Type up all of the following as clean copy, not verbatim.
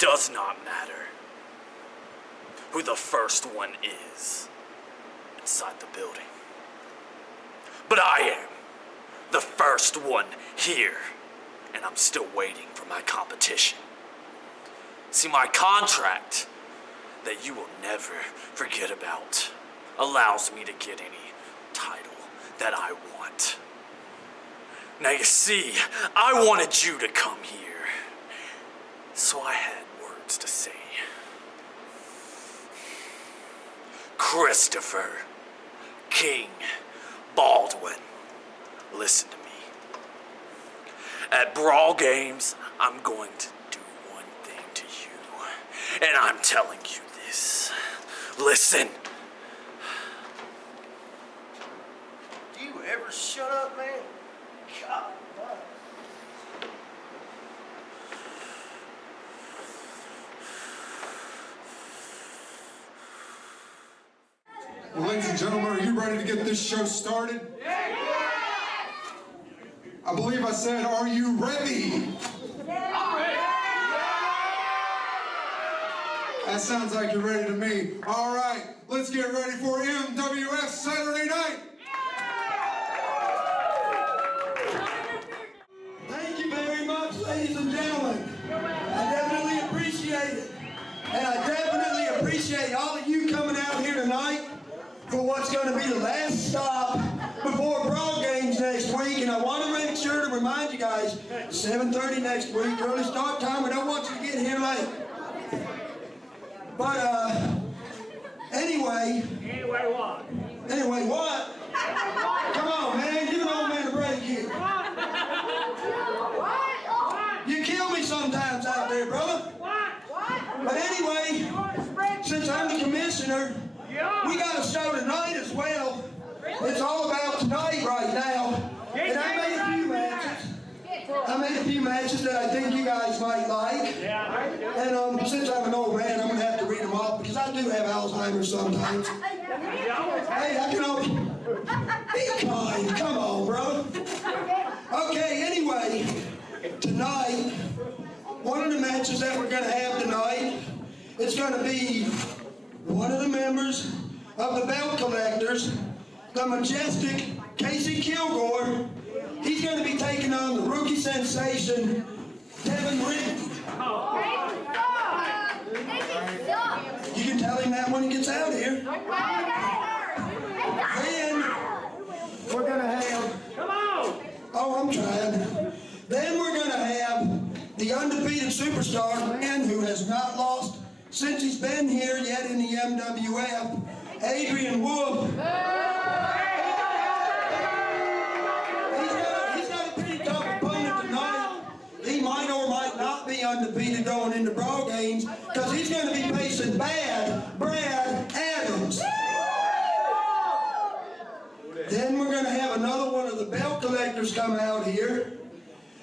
does not matter who the first one is inside the building. But I am the first one here, and I'm still waiting for my competition. See, my contract that you will never forget about allows me to get any title that I want. Now you see, I wanted you to come here, so I had words to say. Christopher King Baldwin, listen to me. At Brawl Games, I'm going to do one thing to you, and I'm telling you this. Listen. Do you ever shut up, man? God. Well, ladies and gentlemen, are you ready to get this show started? Yeah. I believe I said, are you ready? That sounds like you're ready to me. All right, let's get ready for MWF Saturday night. Thank you very much, ladies and gentlemen. I definitely appreciate it. And I definitely appreciate all of you coming out here tonight for what's going to be the last stop before Brawl Games next week. And I want to make sure to remind you guys, 7:30 next week, early start time. We don't want you to get here late. But, anyway. Anyway what? Anyway what? Come on, man. Give an old man a break here. You kill me sometimes out there, brother. But anyway, since I'm the commissioner, we got a show tonight as well. It's all about tonight right now. And I made a few matches. I made a few matches that I think you guys might like. And since I'm an old man, I'm going to have to read them off because I do have Alzheimer's sometimes. Hey, I can only... Be kind. Come on, bro. Okay, anyway, tonight, one of the matches that we're going to have tonight, it's going to be one of the members of the Belt Collectors, the Majestic Killgore. He's going to be taking on the rookie sensation, Devin. You can tell him that when he gets out here. Then we're going to have... Come on! Oh, I'm trying. Then we're going to have the undefeated superstar, man who has not lost since he's been here yet in the MWF, Adrian Wolf. He's got a pretty tough opponent tonight. He might or might not be undefeated going into Brawl Games because he's going to be facing Bad Brad Adams. Then we're going to have another one of the Belt Collectors come out here.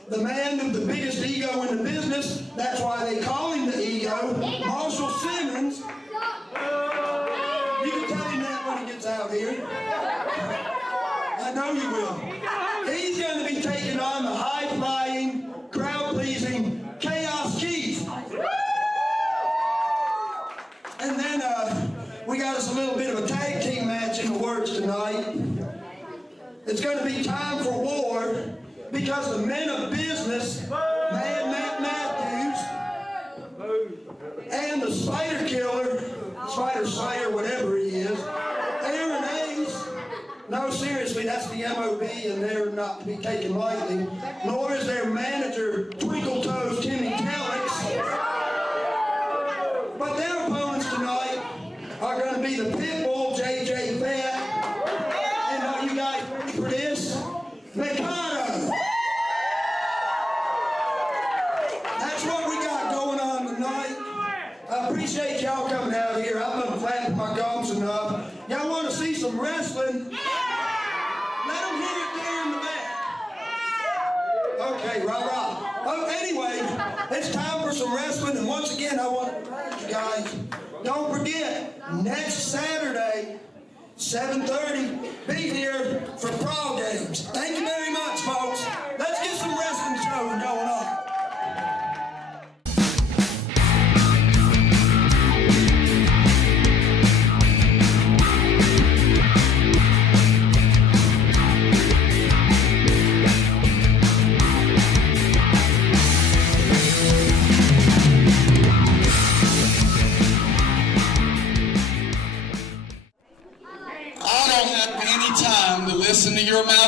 The man with the biggest ego in the business, that's why they call him the ego, Marshall Simmons. You can tell him that when he gets out here. I know you will. He's going to be taking on the high-flying, crowd-pleasing Kaos Keith. And then we got us a little bit of a tag team match in the works tonight. It's going to be time for war. Because the men of business, Mad Matt Matthews, and the Spider Killer, Spider Slayer, whatever he is, Aaron Ace, no, seriously, that's the MOB, and they're not to be taken lightly, nor is their manager, Twinkle Toes Timmy Telex. But their opponents tonight are going to be the Pitbull, JJ Fett, and are you guys ready for this? MIKADO. That's what we got going on tonight. I appreciate y'all coming out here. I've been flapping my gums enough. Y'all want to see some wrestling? Let them hear it there in the back. Okay, rah-rah. Oh, anyway, it's time for some wrestling. And once again, I want to remind you guys, don't forget, next Saturday, 7:30, be here for Brawl Games. Thank you very much, folks. Let's get some wrestling shows going on.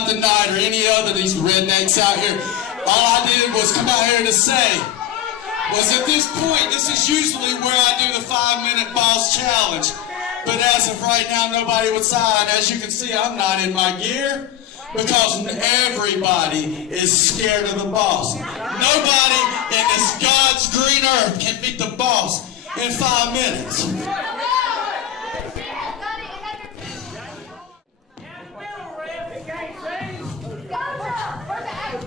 the night or any other of these rednecks out here. All I did was come out here to say was at this point, this is usually where I do the 5-minute boss challenge. But as of right now, nobody would sign. As you can see, I'm not in my gear because everybody is scared of the boss. Nobody in this God's green earth can beat the boss in 5 minutes.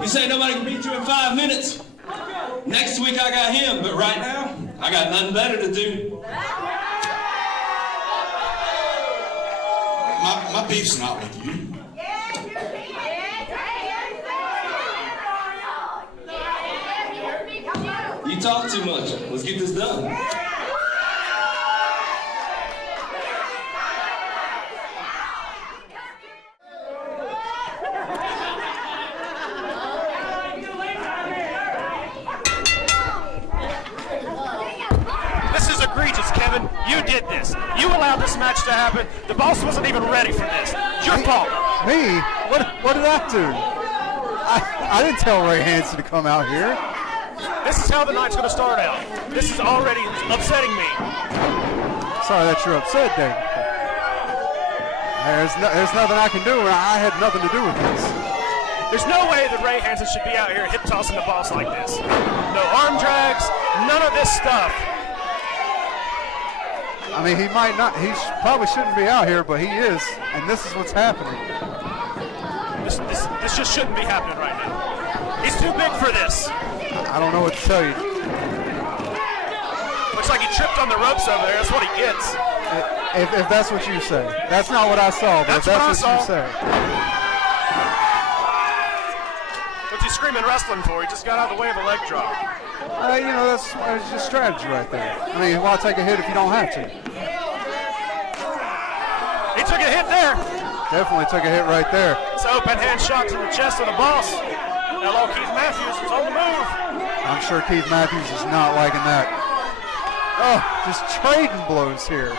You say nobody can beat you in 5 minutes? Next week I got him, but right now, I got nothing better to do. My beef's not with you. You talk too much. Let's get this done. Kevin, you did this. You allowed this match to happen. The boss wasn't even ready for this. It's your fault. Me? What did I do? I didn't tell Ray Hansen to come out here. This is how the night's going to start out. This is already upsetting me. Sorry that you're upset, Dave. There's nothing I can do, and I had nothing to do with this. There's no way that Ray Hansen should be out here hip tossing the boss like this. No arm drags, none of this stuff. I mean, he might not, probably shouldn't be out here, but he is, and this is what's happening. This just shouldn't be happening right now. He's too big for this. I don't know what to tell you. Looks like he tripped on the ropes over there. That's what he gets. If that's what you say. That's not what I saw, but that's what you say. What's he screaming wrestling for? He just got out of the way of a leg drop. You know, that's just strategy right there. I mean, why take a hit if you don't have to? He took a hit there. Definitely took a hit right there. It's an open hand shot to the chest of the boss. Hello, Keith Matthews is on the move. I'm sure Keith Matthews is not liking that. Oh, just trading blows here.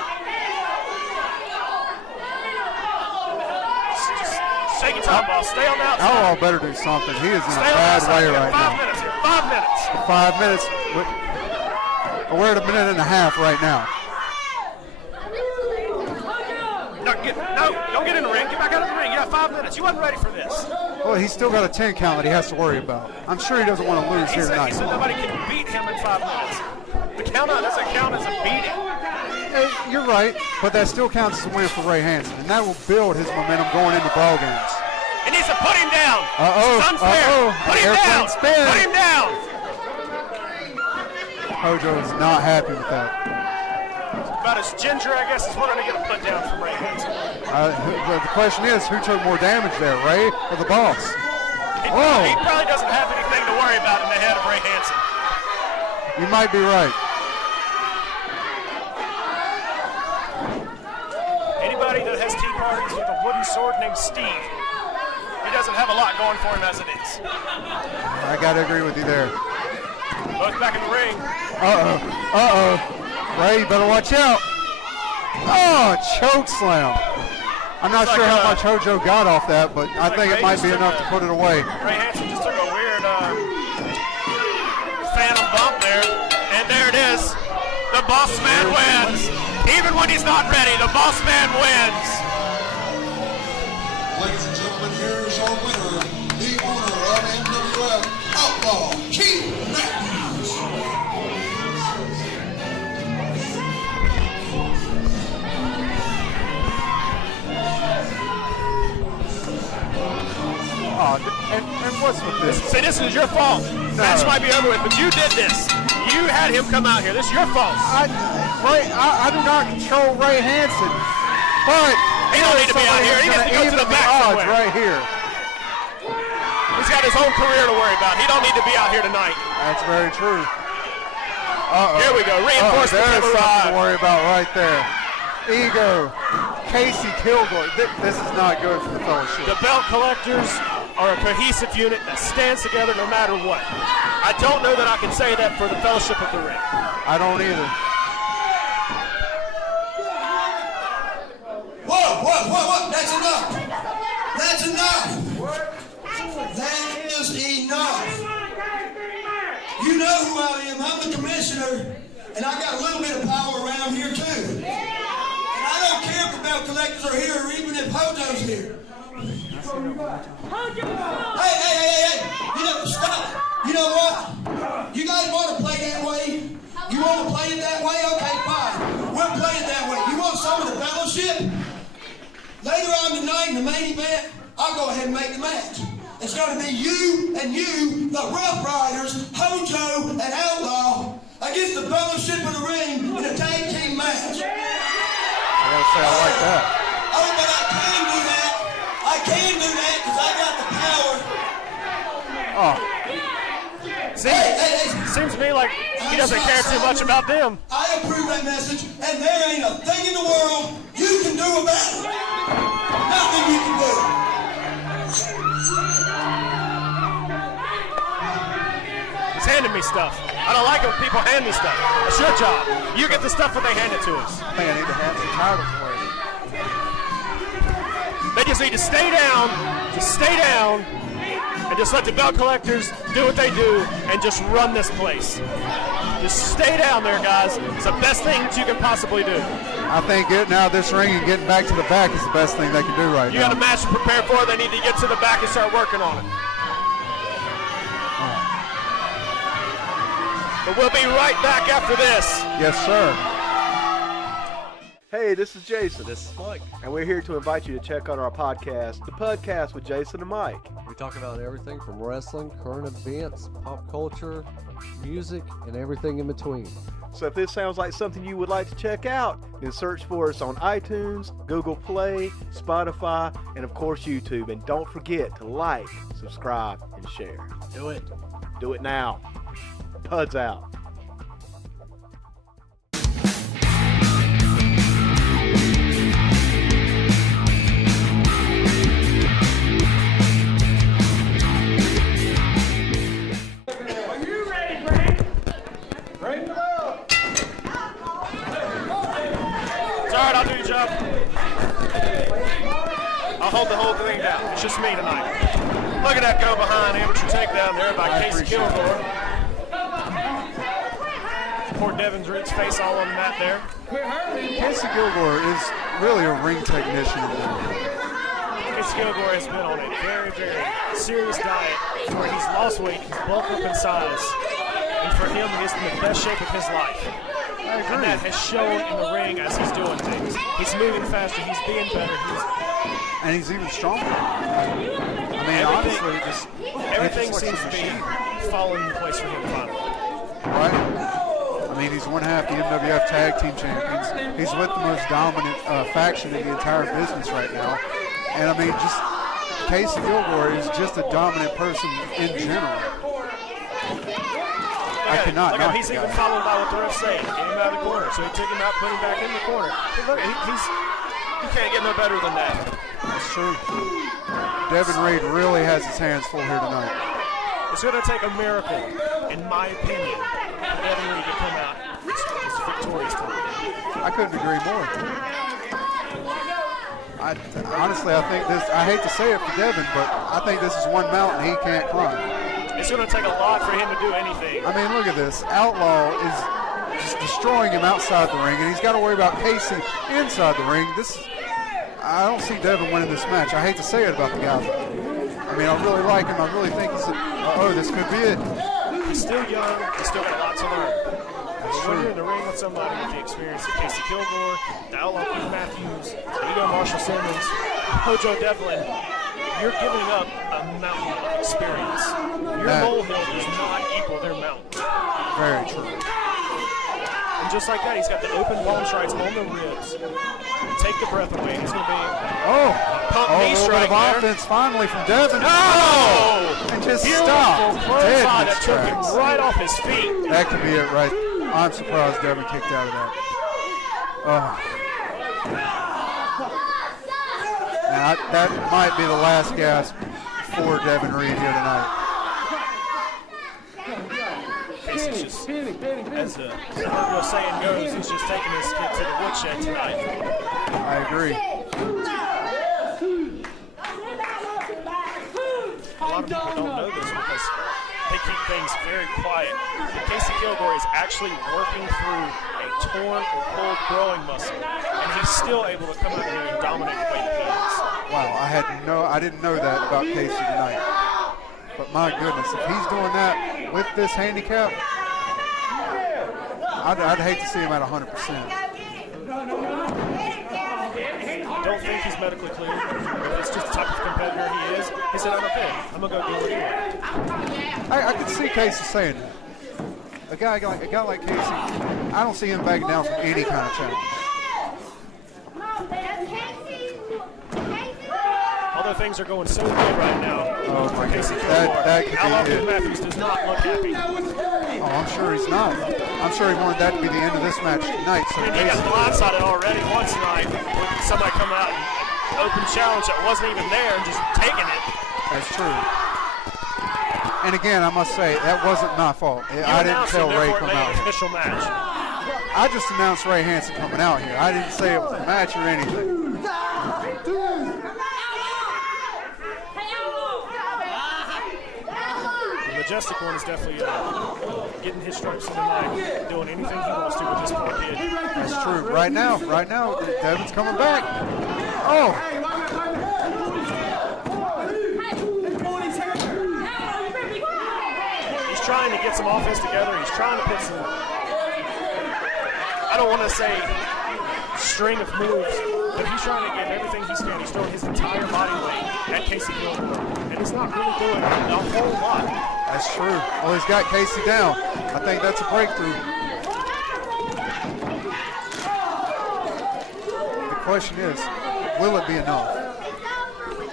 Just take your time, boss. Stay on the outside. Outlaw better do something. He is in a bad way right now. 5 minutes here. 5 minutes. 5 minutes. We're at a minute and a half right now. No, don't get in the ring. Get back out of the ring. You got 5 minutes. You wasn't ready for this. Well, he's still got a 10 count that he has to worry about. I'm sure he doesn't want to lose here tonight. He said nobody can beat him in 5 minutes. The count out doesn't count as a beating. Hey, you're right, but that still counts as a win for Ray Hansen, and that will build his momentum going into ball games. He needs to put him down. Uh-oh. This is unfair. Put him down. Spin. Put him down. Hojo is not happy with that. About as ginger, I guess, is what I'm going to get a put down from Ray Hansen. The question is, who took more damage there, Ray or the boss? He probably doesn't have anything to worry about in the head of Ray Hansen. You might be right. Anybody that has tea parties with a wooden sword named Steve, he doesn't have a lot going for him as it is. I got to agree with you there. Both back in the ring. Uh-oh. Ray, you better watch out. Oh, choke slam. I'm not sure how much Hojo got off that, but I think it might be enough to put it away. Ray Hansen just took a weird phantom bump there, and there it is. The boss man wins. Even when he's not ready, the boss man wins. Ladies and gentlemen, here's our winner, the owner of MWF, Outlaw, Keith Matthews. And what's with this? Say this is your fault. No. Match might be over with, but you did this. You had him come out here. This is your fault. I do not control Ray Hansen, but he don't need to be out here. He needs to go to the back somewhere. Right here. He's got his own career to worry about. He don't need to be out here tonight. That's very true. Here we go. Reinforcements have there's something arrived. to worry about right there. Ego. Casey Killgore. This is not good for the fellowship. The belt collectors are a cohesive unit that stands together no matter what. I don't know that I can say that for the Fellowship of the Ring. I don't either. Whoa, whoa, whoa, whoa, that's enough. That's enough. is enough. You know who I am. I'm the commissioner, and I got a little bit of power around here too. And I don't care if the belt collectors are here or even if Hojo's here. Hey! You know, stop. You know what? You guys want to play that way? You want to play it that way? Okay, fine. We'll play it that way. You want some of the fellowship? Later on tonight in the main event, I'll go ahead and make the match. It's going to be you and you, the Rough Riders, Hojo, and Outlaw, against the Fellowship of the Ring in a tag team match. I gotta say, I like that. Oh, but I can do that. I can do that because I got the power. Oh, Seems to me like he doesn't care too much about them. I approve that message, and there ain't a thing in the world you can do about it. Nothing you can do. He's handing me stuff. I don't like it when people hand me stuff. It's your job. You get the stuff when they hand it to us. I think I need to have some titles for it. They just need to stay down, and just let the belt collectors do what they do and just run this place. Just stay down there, guys. It's the best thing that you can possibly do. I think getting out of this ring and getting back to the back is the best thing they can do right now. You got a match to prepare for. They need to get to the back and start working on it. But we'll be right back after this. Yes, sir. Hey, this is Jason. This is Mike. And we're here to invite you to check out our podcast, The Pudcast with Jason and Mike. We talk about everything from wrestling, current events, pop culture, music, and everything in between. So if this sounds like something you would like to check out, then search for us on iTunes, Google Play, Spotify, and of course YouTube. And don't forget to like, subscribe, and share. Do it. Do it now. Pud's out. Alright, I'll do your job. I'll hold the whole thing down. It's just me tonight. Look at that go behind amateur takedown there by Casey Killgore. Poor Devin's Reid's face all on the mat there. Casey Killgore is really a ring technician. Casey Killgore has been on a very, very serious diet where he's lost weight, he's bulked up in size, and for him, he's in the best shape of his life. And that has shown in the ring as he's doing things. He's moving faster, he's being better, and he's even stronger. I mean, honestly, everything seems to be falling into place for him finally. Right? I mean, he's one half the MWF Tag Team Champions. He's with the most dominant faction in the entire business right now. And I mean, just Casey Killgore is just a dominant person in general. I cannot. Look, he's even followed by what the ref's saying. Get him out of the corner. So he took him out, put him back in the corner. Hey, look, he can't get no better than that. That's true. Devin Reid really has his hands full here tonight. It's going to take a miracle, in my opinion, for Devin Reid to come out as victorious tonight. I couldn't agree more. Honestly, I think this, I hate to say it for Devin, but I think this is one mountain he can't climb. It's going to take a lot for him to do anything. I mean, look at this. Outlaw is just destroying him outside the ring, and he's got to worry about Casey inside the ring. I don't see Devin winning this match. I hate to say it about the guy. I mean, I really like him. I really think this could be it. He's still young. He's still got a lot to learn. That's when true. you're in the ring with somebody with the experience of Casey Killgore, the Outlaw Pete Matthews, the Marshall Simmons, Hojo Devlin, you're giving up a mountain of experience. Your molehill does not equal their mountain. Very true. And just like that, he's got the open palm strikes on the ribs. Take the breath away. He's going to be pump knee strike of offense finally from Devin. Oh! And just Beautiful stop. clothesline that took him right off his feet. That could be it, right? I'm surprised Devin kicked out of that. Now, that might be the last gasp for Devin Reid here tonight. Casey's just, as the proverbial saying goes, he's just taking his kid to the woodshed tonight. I agree. A lot of people don't know know this because they keep things very quiet. Casey Killgore is actually working through a torn or pulled throwing muscle, and he's still able to come out here and dominate the way that he is. Wow, I didn't know that about Casey tonight. But my goodness, if he's doing that with this handicap, I'd hate to see him at 100%. Don't think he's medically cleared. That's just the type of competitor he is. He said, I'm okay. I'm going to go do it anyway. I could see Casey saying that. A guy like Casey, I don't see him backing down from any kind of challenge. Although things are going so good right now, for Casey that could Outlaw be it. Matthews does not look happy. Oh, I'm sure he's not. I'm sure he wanted that to be the end of this match tonight. So I mean, he got blindsided already once tonight with somebody coming out and open challenge that wasn't even there and just taking it. That's true. And again, I must say, that wasn't my fault. I didn't tell Ray to come out here. Official match. I just announced Ray Hansen coming out here. I didn't say it was a match or anything. The Majestic one is definitely getting his stripes in tonight, doing anything he wants to with this poor kid. That's true. Right now, Devin's coming back. Oh! He's trying to get some offense together. He's trying to put some, I don't want to say string of moves, but he's trying to get everything he can. He's throwing his entire body weight at Casey Killgore, and he's not really doing a whole lot. That's true. Well, he's got Casey down. I think that's a breakthrough. The question is, will it be enough?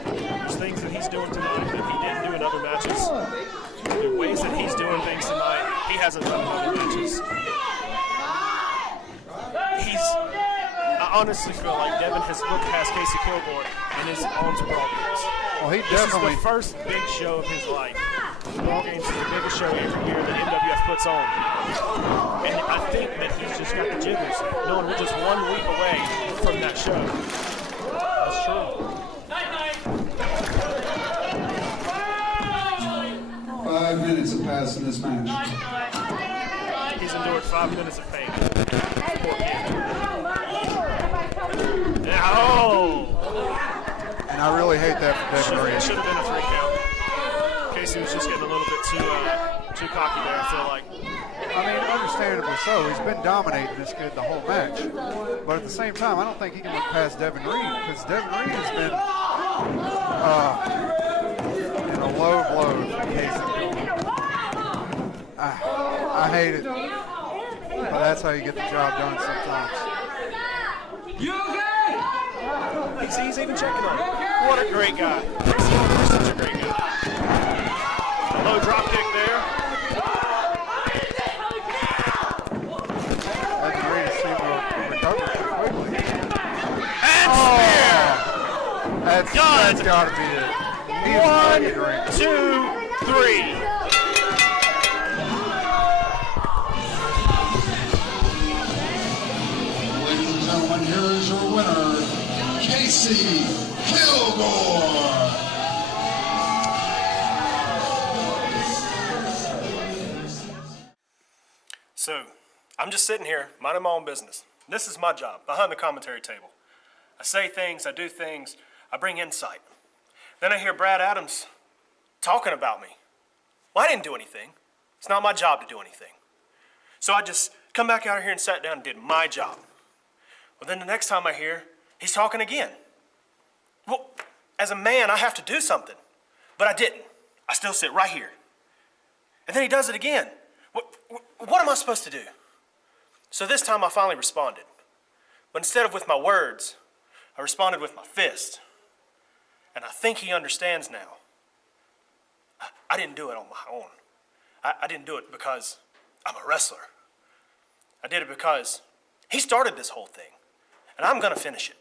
There's things that he's doing tonight that he didn't do in other matches. The ways that he's doing things tonight, he hasn't done in other matches. I honestly feel like Devin has looked past Casey Killgore and is on to Brawl Games. Well, he This definitely. is the first big show of his life. Brawl Games is the biggest show every year that MWF puts on. And I think that he's just got the jitters, knowing we're just 1 week away from that show. That's true. 5 minutes have passed in this match. He's endured 5 minutes of pain. Poor kid. Oh! And I really hate that for Devin Reid. It should have been a 3 count. Casey was just getting a little bit too cocky there, I feel like. I mean, understandably so. He's been dominating this kid the whole match. But at the same time, I don't think he can look past Devin Reid, because Devin Reid has been in a low blow for Casey. I hate it. But that's how you get the job done sometimes. You okay? He's even checking on him. What a great guy. He's such a great guy. A low drop kick there. Devin Reid seemed to recover pretty quickly. And spear! That's got to be it. He's 1, 2, 3. Gentlemen, here is your winner, Casey Killgore. So, I'm just sitting here, minding my own business. This is my job, behind the commentary table. I say things, I do things, I bring insight. Then I hear Brad Adams talking about me. Well, I didn't do anything. It's not my job to do anything. So I just come back out here and sat down and did my job. Well, then the next time I hear, he's talking again. Well, as a man, I have to do something. But I didn't. I still sit right here. And then he does it again. What am I supposed to do? So this time I finally responded. But instead of with my words, I responded with my fist. And I think he understands now. I didn't do it on my own. I didn't do it because I'm a wrestler. I did it because he started this whole thing. And I'm going to finish it.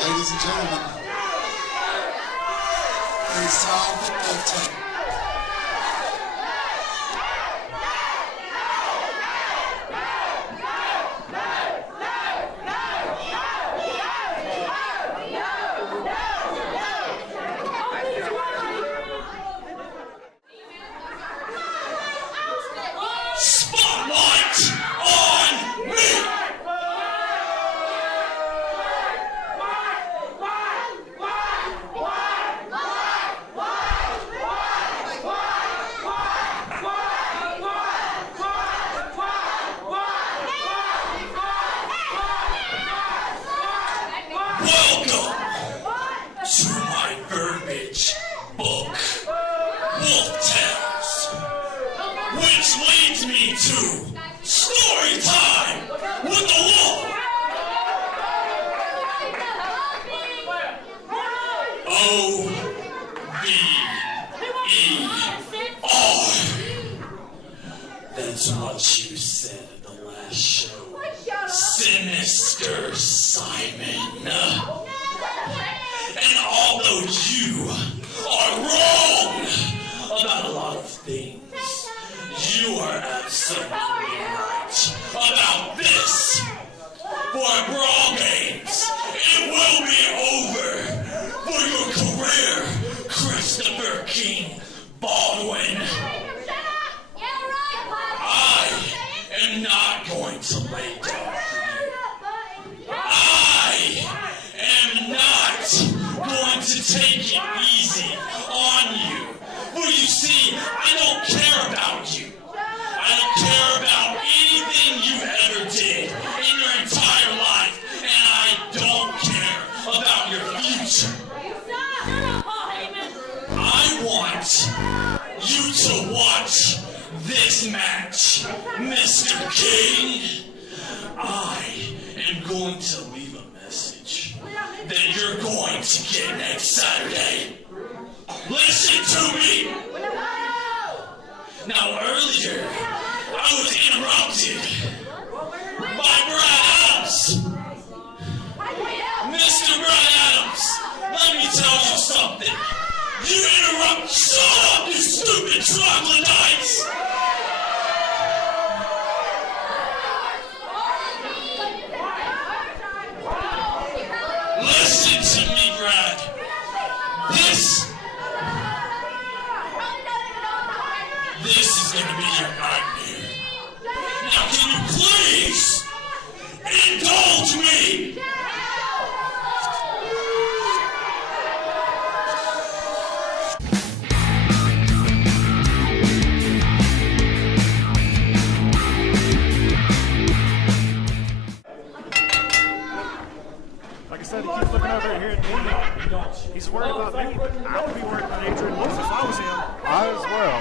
Ladies and gentlemen, it's time for time. O-V-E-R. That's what you said at the last show. Sinister Simon. And although you are wrong about a lot of things, you are absolutely right about this. For Brawl Games, it will be over for your career, Christopher King Baldwin. I am not going to lay down for you. I am not going to take it easy on you. For you see, I don't care about you. I don't care about anything you ever did in your entire life. And I don't care about your future. I want you to watch this match, Mr. King. I am going to leave a message that you're going to get next Saturday. Listen to me! Now earlier, I was interrupted by Brad Adams. Mr. Brad Adams, let me tell you something. You interrupt, shut up, you stupid troglodytes! Listen to me, Brad. This is gonna be your nightmare. Now can you please indulge me? Like I said, he keeps looking over here at me. He's worried about me. I would be worried about Adrian Wolf if I was him. I as well.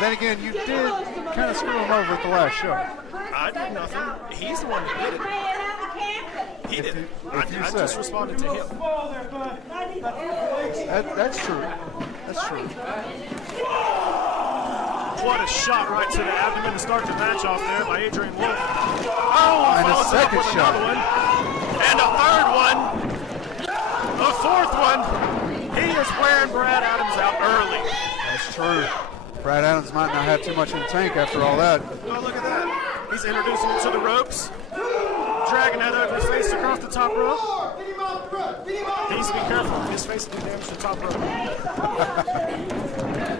Then again, you did kind of screw him over at the last show. I did nothing. He's the one that did it. He did it. I just responded to him. That's true. That's true. What a shot right to the abdomen to start the match off there by Adrian Wolf. Oh, and a second shot. One. And a third one. A fourth one. He is wearing Brad Adams out early. That's true. Brad Adams might not have too much in the tank after all that. Oh, look at that. He's introducing him to the ropes. Dragging that ugly face across the top rope. He needs to be careful. His face will do damage to the top rope.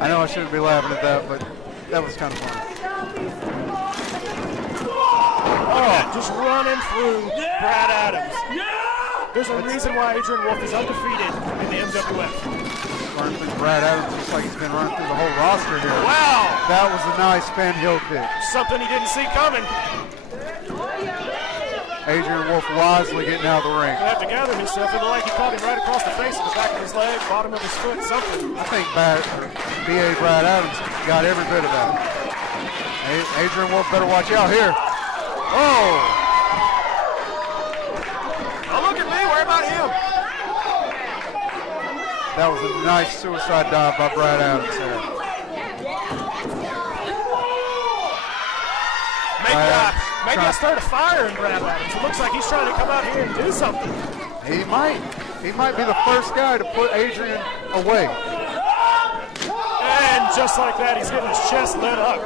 I know I shouldn't be laughing at that, but that was kind of funny. Oh, just running through Brad Adams. There's a reason why Adrian Wolf is undefeated in the MWF. Running through Brad Adams just like he's been running through the whole roster here. Wow! That was a nice fan heel kick. Something he didn't see coming. Adrian Wolf wisely getting out of the ring. He'll have to gather himself. It looked like he caught him right across the face, the back of his leg, bottom of his foot, something. I think B.A. Brad Adams got every bit of that. Adrian Wolf better watch out here. Oh! Oh, look at me. Where about him? That was a nice suicide dive by Brad Adams there. Maybe I start a fire in Brad Adams. It looks like he's trying to come out here and do something. He might be the first guy to put Adrian away. And just like that, he's getting his chest lit up.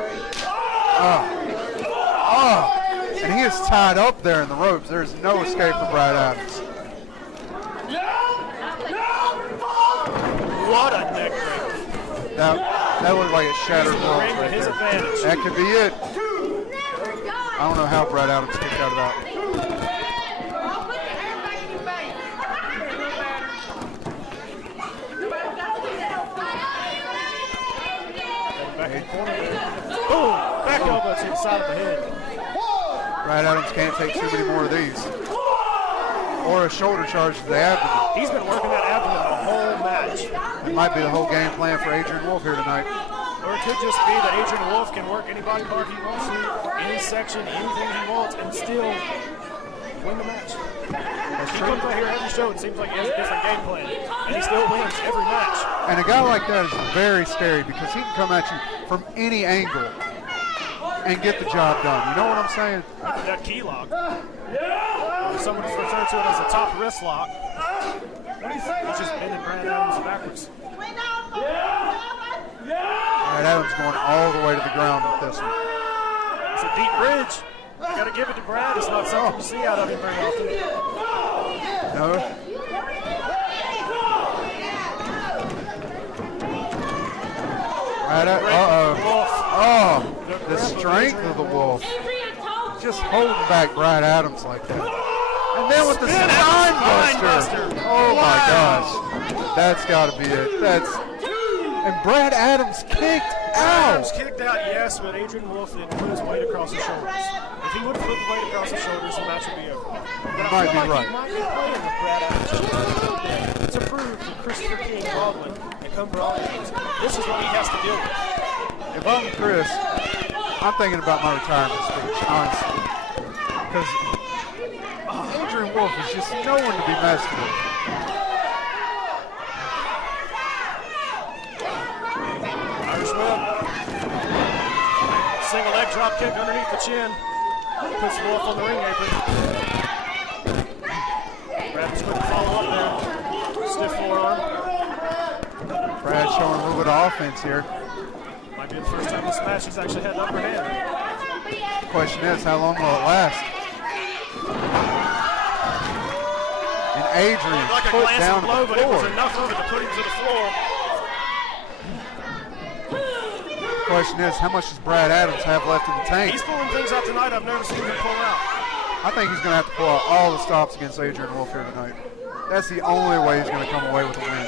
And he is tied up there in the ropes. There's no escape for Brad Adams. What a neck breaker. That looked like it shattered worlds right his there. advantage. That could be it. I don't know how Brad Adams kicked out of that. Boom! Back elbow to the side of the head. Brad Adams can't take too many more of these. Or a shoulder charge to the abdomen. He's been working that abdomen the whole match. It might be the whole game plan for Adrian Wolf here tonight. Or it could just be that Adrian Wolf can work any body part he wants to, any section, anything he wants, and still win the match. He comes out here every show, it seems like he has a different game plan, and he still wins every match. And a guy like that is very scary because he can come at you from any angle and get the job done. You know what I'm saying? That key lock. Someone just referred to it as a top wrist lock. He's just bending Brad Adams backwards. Brad Adams going all the way to the ground with this one. It's a deep bridge. You got to give it to Brad. It's not something you see out of him very often. No. Brad, oh, the strength of the Wolf. Just holding back Brad Adams like that. And then with the spine buster. Oh my gosh. That's got to be it. And Brad Adams kicked out. Adams kicked out, yes, but Adrian Wolf didn't put his weight across his shoulders. If he would have put the weight across his shoulders, the match would be over. But I might feel be like right. He might be playing with Brad Adams to prove that Christopher King, Baldwin, and Cumberland, this is what he has to deal with. If I'm Chris, I'm thinking about my retirement speech, honestly. Because Adrian Wolf is just no one to be messed with. Irish whip. Single leg drop kick underneath the chin. Puts Wolf on the ring apron. Brad's quick follow up there. Stiff forearm. Brad showing a little bit of offense here. Might be the first time this match he's actually had the upper hand. The question is, how long will it last? And Adrian Like a put glancing down blow, the but it was floor. enough of it to put him to the floor. The question is, how much does Brad Adams have left in the tank? He's pulling things out tonight I've never seen him pull out. I think he's going to have to pull out all the stops against Adrian Wolf here tonight. That's the only way he's going to come away with a win.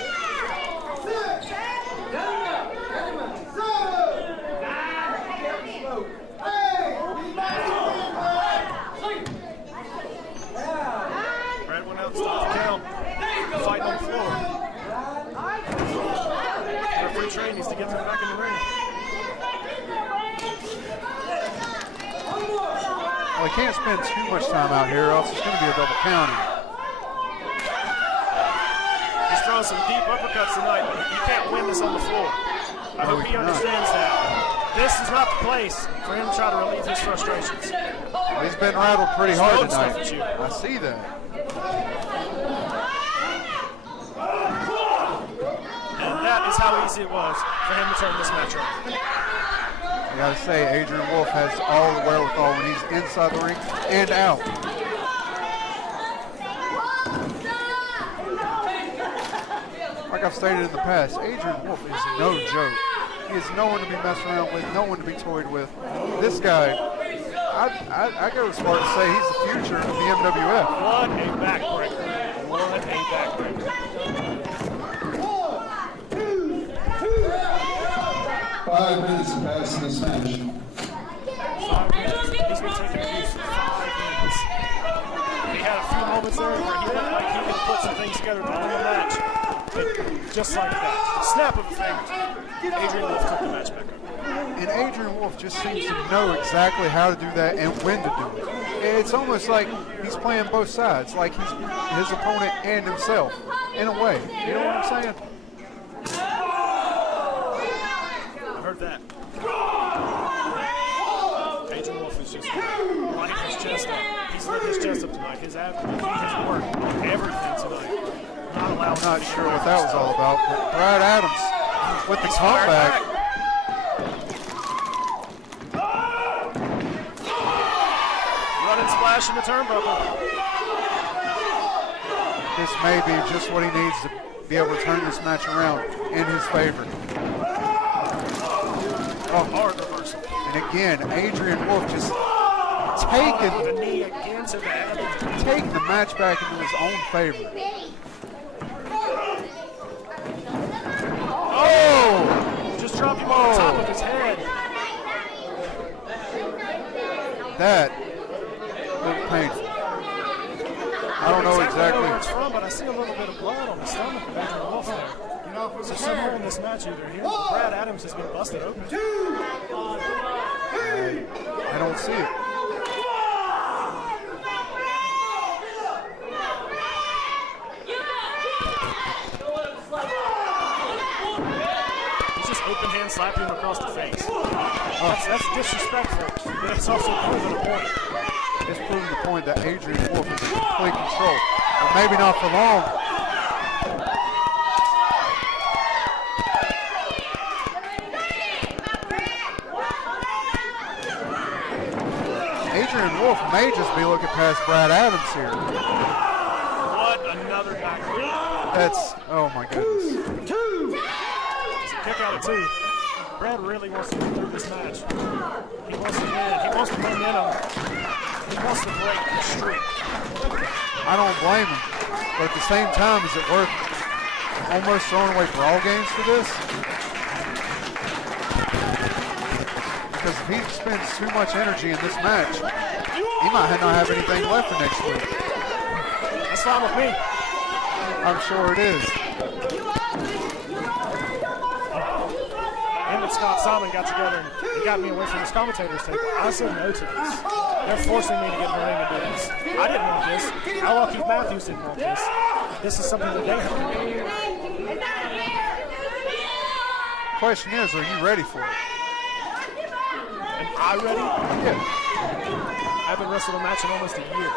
Brad went out, stopped the count, fighting on the floor. Referee Trey needs to get him back in the ring. Well, he can't spend too much time out here, or else it's going to be a double counting. He's throwing some deep uppercuts tonight, but you can't win this on the floor. I hope he understands that. This is not the place for him to try to relieve his frustrations. Well, he's been rattled pretty hard tonight. I see that. And that is how easy it was for him to turn this match around. I gotta say, Adrian Wolf has all the wherewithal when he's inside the ring and out. Like I've stated in the past, Adrian Wolf is no joke. He is no one to be messed around with, no one to be toyed with. This guy, I go as far as to say he's the future of the MWF. What a backbreaker. What a backbreaker. 5 minutes have passed in this match. 5 minutes. He's been taking abuse for 5 minutes. He had a few moments there where he looked like he could put some things together to win the match. But just like that, snap of a finger, Adrian Wolf took the match back over. And Adrian Wolf just seems to know exactly how to do that and when to do it. It's almost like he's playing both sides, like he's his opponent and himself, in a way. You know what I'm saying? I heard that. Adrian Wolf is just lighting his chest up. He's lit his chest up tonight. His abdomen, his work, everything tonight. Not allowed. I'm not sure what that was all about, but Brad Adams with the comeback. Running splash in the turnbuckle. This may be just what he needs to be able to turn this match around in his favor. Oh, hard reversal. And again, Adrian Wolf just taking the knee again to the abdomen. Taking the match back into his own favor. Oh! Just dropped him on the top of his head. That looked painful. I don't know exactly where it's from, but I see a little bit of blood on the stomach of Adrian Wolf there. So somewhere in this match, either here or Brad Adams has been busted open. I don't see it. He's just open hand slapping him across the face. That's disrespectful, but it's also proving a point. It's proving the point that Adrian Wolf is in complete control. But maybe not for long. Adrian Wolf may just be looking past Brad Adams here. What another back. That's, oh my goodness. It's a kick out of 2. Brad really wants to get through this match. He wants to win. He wants the momentum. He wants to break the streak. I don't blame him. But at the same time, is it worth almost throwing away brawl games for this? Because if he spends too much energy in this match, he might not have anything left for next week. That's fine with me. I'm sure it is. Him and Scott Simon got together and got me away from this commentator's table. I said no to this. They're forcing me to get in the ring and do this. I didn't want this. Outlaw Keith Matthews didn't want this. This is something that they have to do. Question is, are you ready for it? Am I ready? Yeah. I haven't wrestled a match in almost a year.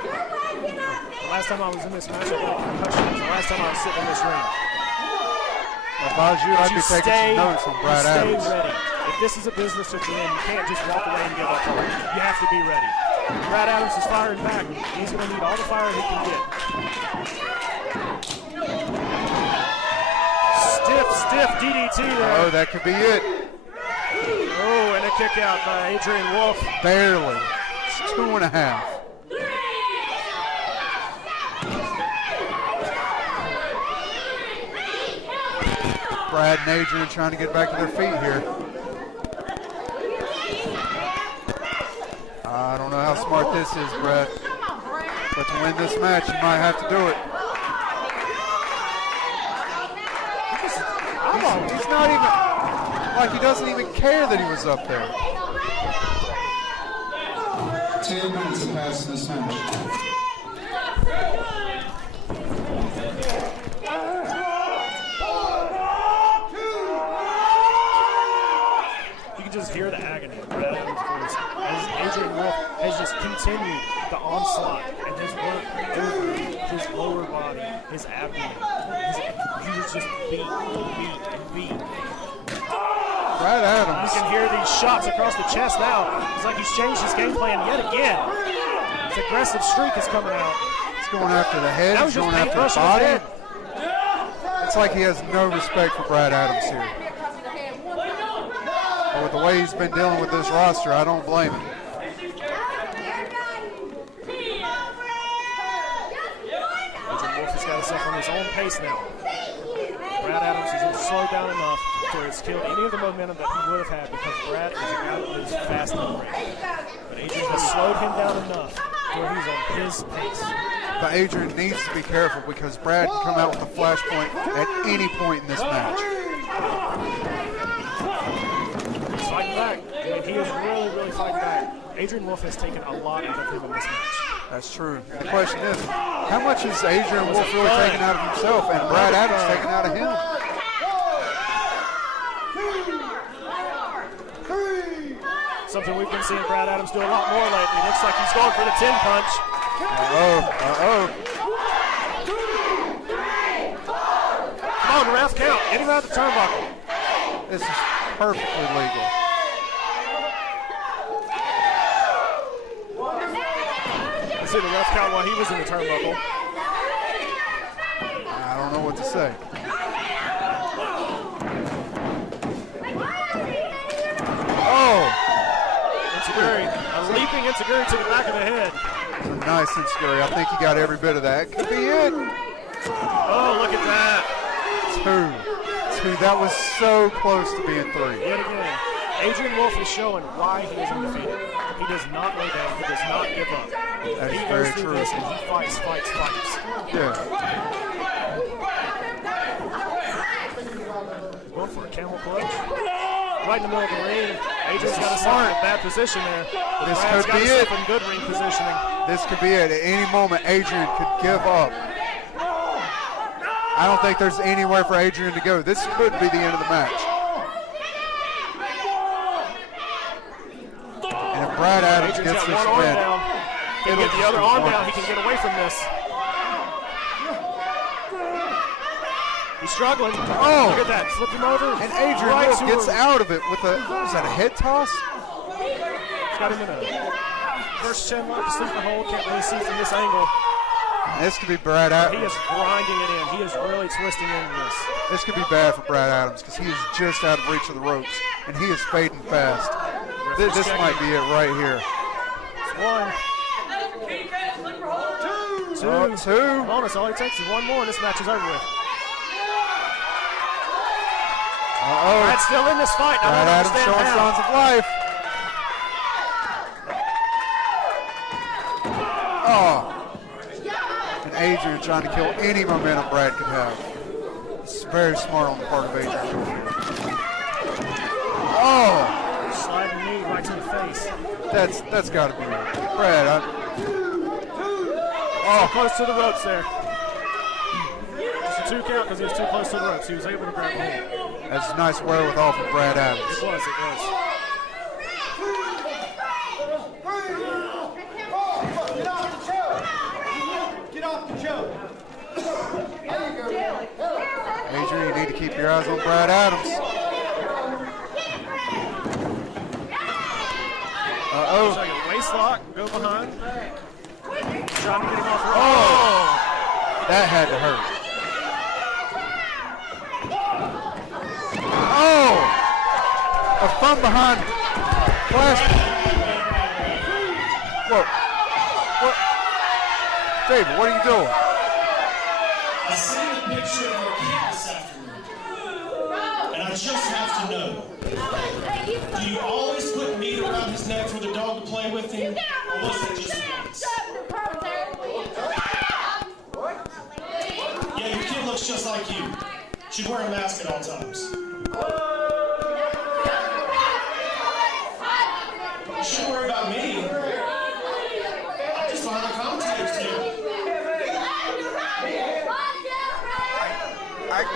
The last time I was in this match, I got a concussion. The last time I was sitting in this ring. If I was you, I'd be taking some notes from Brad Adams. Stay ready. If this is a business that you're in, you can't just walk away and give up on it. You have to be ready. Brad Adams is firing back. He's going to need all the fire he can get. Stiff DDT there. Oh, that could be it. Oh, and a kick out by Adrian Wolf. Barely. It's 2.5. Brad and Adrian trying to get back to their feet here. I don't know how smart this is, Brad. But to win this match, you might have to do it. He's not even, like he doesn't even care that he was up there. 10 minutes have passed in this match. Just hear the agony of Brad Adams' voice as Adrian Wolf has just continued the onslaught and his work over his lower body, his abdomen. He was just beat. Brad Adams. You can hear these shots across the chest now. It's like he's changed his game plan yet again. His aggressive streak is coming out. He's going after the head. He's going after the body. It's like he has no respect for Brad Adams here. But with the way he's been dealing with this roster, I don't blame him. Adrian Wolf has got himself on his own pace now. Brad Adams has slowed down enough to where it's killed any of the momentum that he would have had because Brad is a guy that moves fast in the ring. But Adrian has slowed him down enough to where he's on his pace. But Adrian needs to be careful because Brad can come out with a flashpoint at any point in this match. He's fighting back. I mean, he is really fighting back. Adrian Wolf has taken a lot out of him in this match. That's true. The question is, how much is Adrian Wolf really taking out of himself and Brad Adams taking out of him? Something we've been seeing Brad Adams do a lot more lately. Looks like he's going for the 10 punch. Come on, ref, count. Get him out of the turnbuckle. This is perfectly legal. I see the ref count while he was in the turnbuckle. I don't know what to say. Oh! Enziguri, a leaping Enziguri to the back of the head. It's a nice Enziguri. I think he got every bit of that. Could be it. Oh, look at that. Two. That was so close to being 3. Yet again, Adrian Wolf is showing why he is undefeated. He does not lay down. He does not give up. That is he very goes through true. this and he fights. Yeah. Going for a camel clutch. Right in the middle of the ring. Adrian's got himself in a bad position there. But This Brad's could got be himself it. in good ring positioning. This could be it. At any moment, Adrian could give up. I don't think there's anywhere for Adrian to go. This could be the end of the match. And if Brad Adams Adrian's gets got this one win, arm down. He can get the other arm down. He can get away from this. He's struggling. Oh. Look at that. Flip him over. And Adrian Right Wolf to gets him. out of it with a, is that a head toss? He's got him in a first chin lock, sleeper hold. Can't really see from this angle. This could be Brad Adams. He is grinding it in. He is really twisting into this. This could be bad for Brad Adams because he is just out of reach of the ropes, and he is fading fast. This might be it right here. It's one. Two. Bonus. All it takes is one more, and this match is over with. Brad's still in this fight. I Brad don't Adams understand showing how. signs of life. Oh. And Adrian trying to kill any momentum Brad could have. This is very smart on the part of Adrian. Oh. Sliding knee right to the face. That's got to be it. Brad, So close to the ropes there. It's a 2 count because he was too close to the ropes. He was able to grab hold. that's a nice wherewithal from Brad Adams. It was. Get off the choke. Adrian, you need to keep your eyes on Brad Adams. Looks like a waist lock. Go behind. Trying to get him off. Oh! That had to hurt. Oh! A from behind flash. Whoa. What? David, what are you doing? I seen a picture of your kid this afternoon, and I just have to know, do you always put meat around his neck for the dog to play with him, or was it just once? Yeah, your kid looks just like you. Should wear a mask at all times. You shouldn't worry about me. I'm just behind the commentator's table.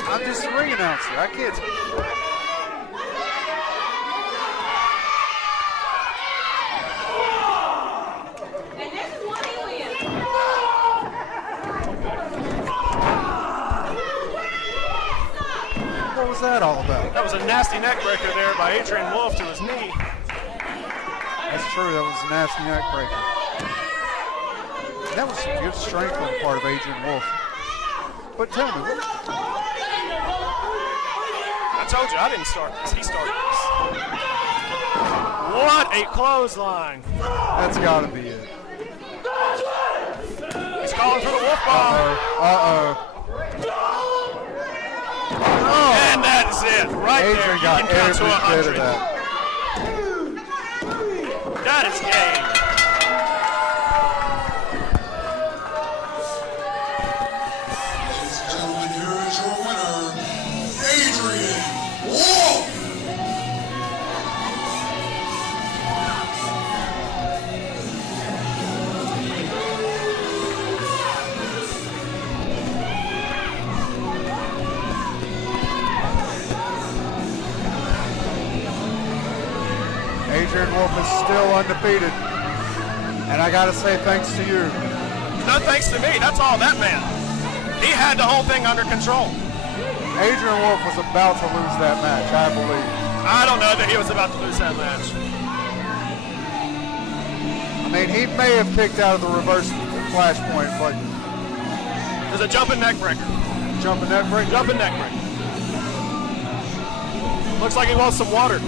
I'm just a ring announcer. I can't. What was that all about? That was a nasty neck breaker there by Adrian Wolf to his knee. That's true. That was a nasty neck breaker. That was some good strength on the part of Adrian Wolf. But tell me, I told you I didn't start this. He started this. What a clothesline. that's got to be it. He's calling for the wolf bomb. And that's it. Right there. Adrian You got can count to every bit of 100. that. That is game. Ladies and gentlemen, here is your winner, Adrian Wolf. Adrian Wolf is still undefeated. And I got to say thanks to you. No thanks to me. That's all that man. He had the whole thing under control. Adrian Wolf was about to lose that match, I believe. I don't know that he was about to lose that match. I mean, he may have kicked out of the reverse flashpoint, but There's a jumping neck breaker. jumping neck break. Jumping neck breaker. Looks like he wants some water.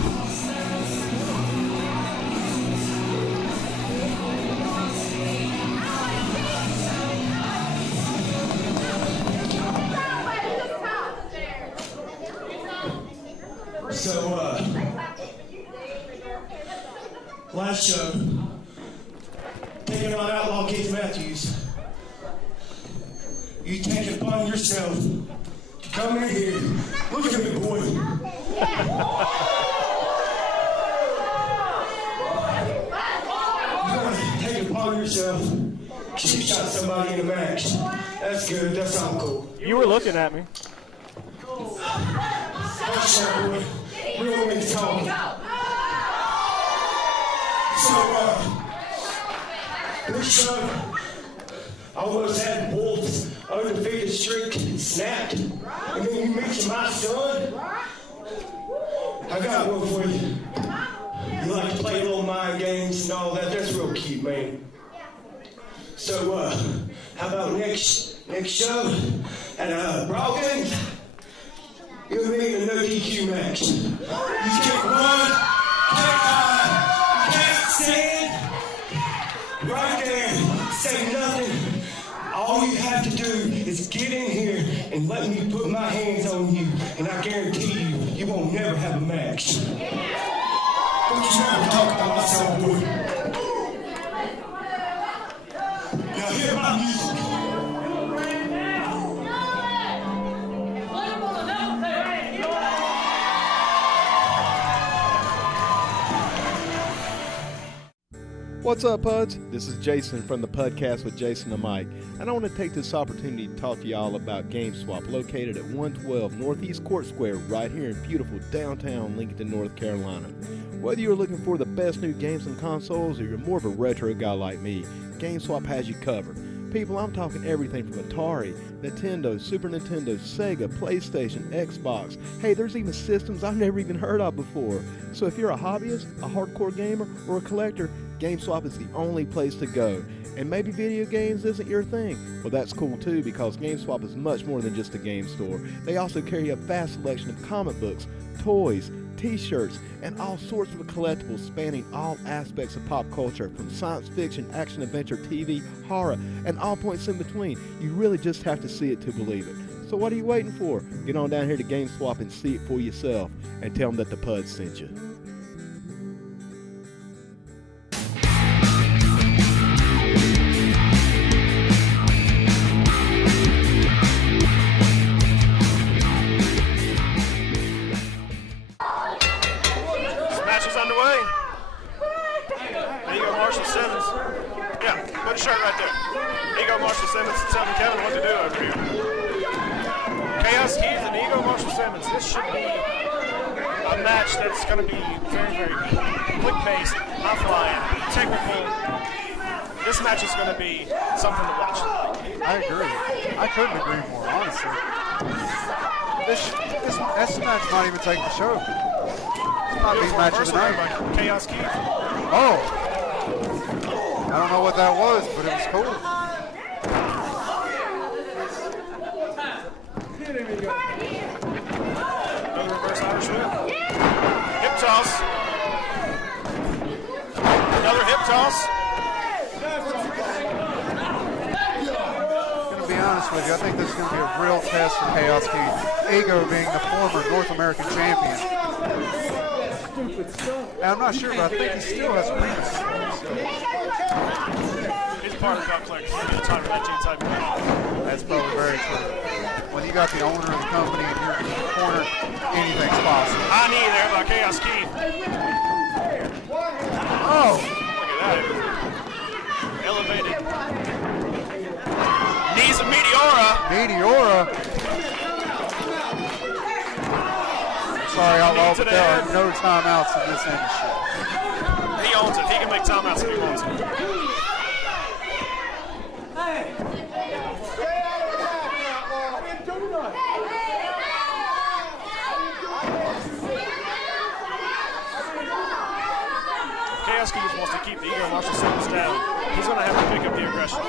So, last show, taking on Outlaw Keith Matthews, you take it upon yourself to come in here. Look at me, boy. You're going to take it upon yourself to shot somebody in the match. That's good. That's all cool. You were looking at me. That's right, boy. Real big talking. So, this show almost had Wolf's undefeated streak snapped. And then you mentioned my son. I got one for you. You like to play little mind games and all that. That's real cute, man. So, how about next show at Brawl Games? You'll be in a no DQ match. You can't run, can't stand. Right there, say nothing. All you have to do is get in here and let me put my hands on you, and I guarantee you, you won't never have a match. Don't you ever talk about myself, boy. Now hear my music. What's up, Puds? This is Jason from the Pudcast with Jason and Mike, and I want to take this opportunity to talk to y'all about GameSwap, located at 112 Northeast Court Square, right here in beautiful downtown Lincoln, North Carolina. Whether you're looking for the best new games and consoles, or you're more of a retro guy like me, GameSwap has you covered. People, I'm talking everything from Atari, Nintendo, Super Nintendo, Sega, PlayStation, Xbox. Hey, there's even systems I've never even heard of before. So if you're a hobbyist, a hardcore gamer, or a collector, GameSwap is the only place to go. And maybe video games isn't your thing. Well, that's cool too, because GameSwap is much more than just a game store. They also carry a vast selection of comic books, toys, t-shirts, and all sorts of collectibles spanning all aspects of pop culture, from science fiction, action, adventure, TV, horror, and all points in between. You really just have to see it to believe it. So what are you waiting for? Get on down here to GameSwap and see it for yourself, and tell them that the Pud sent you. This should be a match that's going to be very, very quick-paced, high-flying, technical. This match is going to be something to watch. I agree. I couldn't agree more, honestly. This match might even take the show. This might be match of the night. Kaos Keith. Oh. I don't know what that was, but it was cool. Hip toss. Another hip toss. I'm going to be honest with you. I think this is going to be a real test for Kaos Keith. Ego being the former North American champion. And I'm not sure, but I think he still has a previous. He's part of the top collectors. That's probably very true. When you got the owner of the company and you're in the corner, anything's possible. High knee there by Kaos Keith. Oh! Look at that. Elevated. Knees of Meteora. Sorry, Outlaw, but there are no timeouts in this industry. He owns it. He can make timeouts if he wants to. Kaos Keith wants to keep the Ego Marshall Simmons down. He's going to have to pick up the aggression.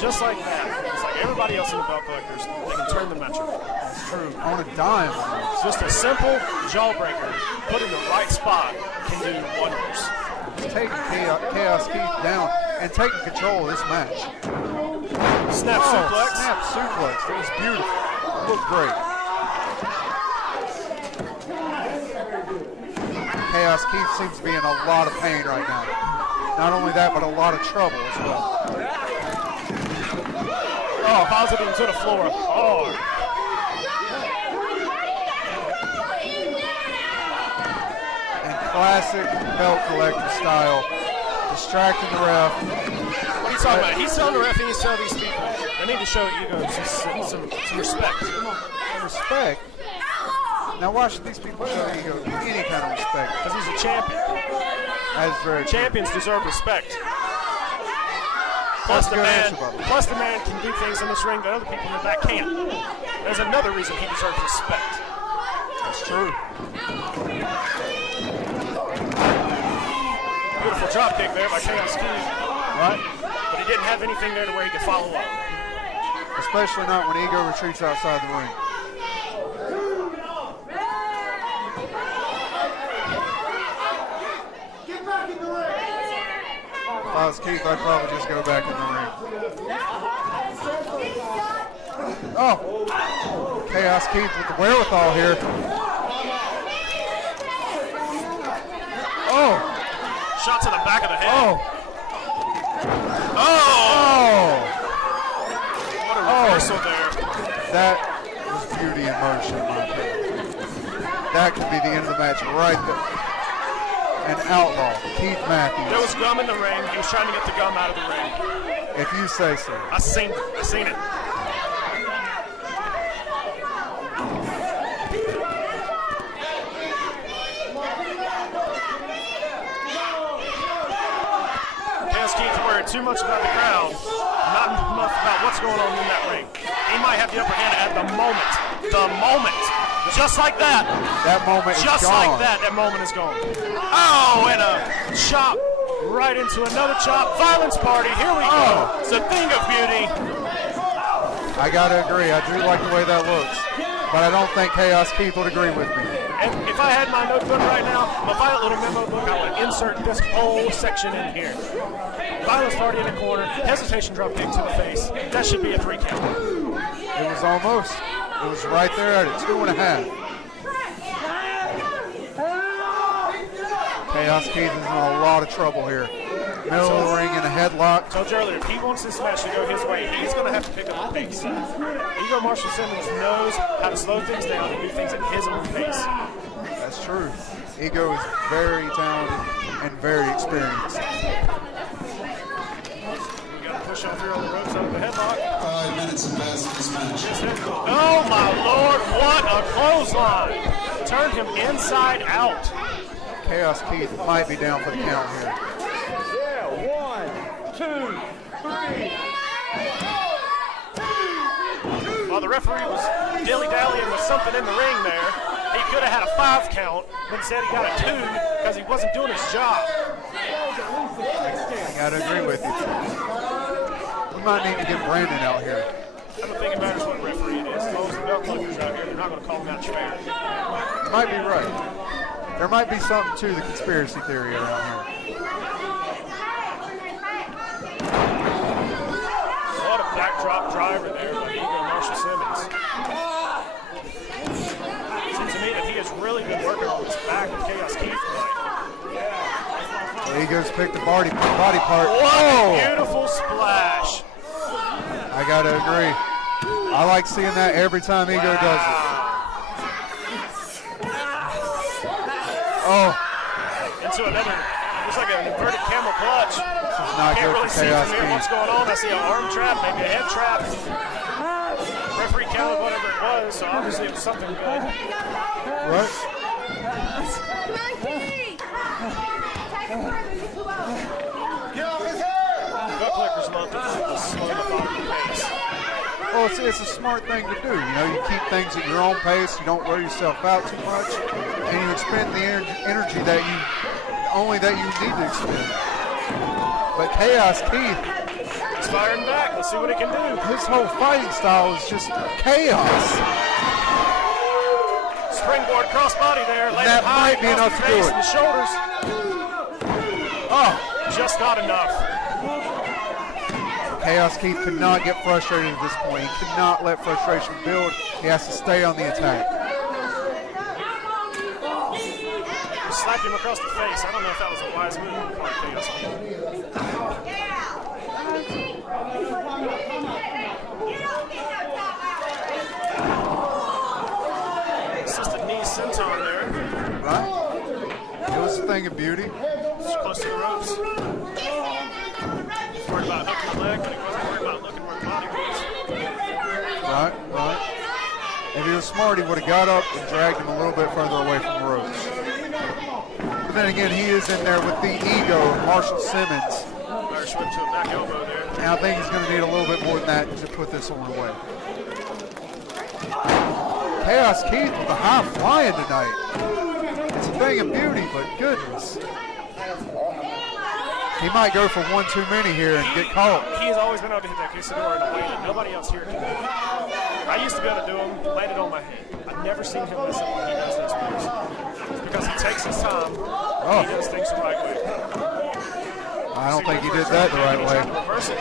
Just like that. It's like everybody else in the belt collectors. They can turn the match around. It's true. On a dime. It's just a simple jawbreaker put in the right spot can do wonders. He's taking Kaos Keith down and taking control of this match. Snap suplex. Snap suplex. It was beautiful. It looked great. Kaos Keith seems to be in a lot of pain right now. Not only that, but a lot of trouble as well. Oh, positive him to the floor. Hard. In classic belt collector style, distracting the ref. What are you talking about? He's telling the ref he needs to tell these people. And need to show Ego some respect. Respect? Now why should these people show Ego any kind of respect? Because he's a champion. That is very true. Champions deserve respect. Plus the man can do things in this ring that other people in the back can't. There's another reason he deserves respect. That's true. Beautiful drop kick there by Kaos Keith. Right? But he didn't have anything there to where he could follow up. Especially not when Ego retreats outside the ring. If I was Keith, I'd probably just go back in the ring. Oh! Kaos Keith with the wherewithal here. Oh! Shot to the back of the head. Oh! Oh! What a reversal there. That was beauty in motion, in my opinion. That could be the end of the match right there. An Outlaw, Keith Matthews. There was gum in the ring. He was trying to get the gum out of the ring. If you say so. I seen it. Kaos Keith worried too much about the crowd, not enough about what's going on in that ring. He might have the upper hand at the moment. Just like that. That moment is gone. Just like that moment is gone. Oh, and a chop right into another chop. Violence party, here we go. It's a thing of beauty. I gotta agree, I do like the way that looks. But I don't think Kaos Keith would agree with me. And if I had my notebook right now, my violet little memo book, I would insert this whole section in here. Violence party in the corner, hesitation drop kick to the face. That should be a 3 count. It was almost. It was right there at a 2.5. Kaos Keith is in a lot of trouble here. Middle of the ring in a headlock. I told you earlier, if he wants this match to go his way, he's going to have to pick up the pace. Ego Marshall Simmons knows how to slow things down and do things at his own pace. That's true. Ego is very talented and very experienced. Push on through on the ropes out of the headlock. 5 minutes have passed in this match. Oh my Lord, what a clothesline! Turned him inside out. Kaos Keith might be down for the count here. Yeah, 1, 2, 3. While the referee was dilly-dallying with something in the ring there, he could have had a 5 count, but instead he got a 2 because he wasn't doing his job. I gotta agree with you. We might need to get Brandon out here. I don't think it matters what referee it is. As long as the belt collectors out here, they're not going to call him out fair. You might be right. There might be something to the conspiracy theory around here. What a backdrop driver there by Ego Marshall Simmons. Seems to me that he has really been working on his back with Kaos Keith tonight. Ego's picked the body part. What a beautiful splash. I gotta agree. I like seeing that every time Ego does it. Oh. Into another, looks like an inverted camel clutch. This is not Can't good really for see Kaos from here Keith. what's going on. I see an arm trap, maybe a head trap. Referee counted whatever it was, so obviously it was something good. Right. Gut Clickers month is a slow methodical pace. Well, it's a smart thing to do. You know, you keep things at your own pace. You don't wear yourself out too much, and you expend the energy that you need to expend. But Kaos Keith, he's firing back. Let's see what he can do. His whole fighting style is just chaos. Springboard crossbody there. That might be enough to do it. The shoulders. Oh, just not enough. Kaos Keith could not get frustrated at this point. He could not let frustration build. He has to stay on the attack. He slapped him across the face. I don't know if that was a wise move on the part of Kaos Keith. Assisted knee senton there. Right? It was a thing of beauty. It's close to the ropes. He's worried about hooking the leg, but he wasn't worried about looking where the body was. Right. If he was smart, he would have got up and dragged him a little bit further away from Rhodes. But then again, he is in there with the ego of Marshall Simmons. Better switch to a back elbow there. And I think he's going to need a little bit more than that to put this one away. Kaos Keith with the high flying tonight. It's a thing of beauty, but goodness. He might go for one too many here and get caught. He has always been able to hit that Killgore in a way that nobody else here can do. I used to be able to do him, land it on my head. I've never seen him mess up when he does those moves. It's because he takes his time, he does things the right way. I don't think he did that the right way. Reverse it.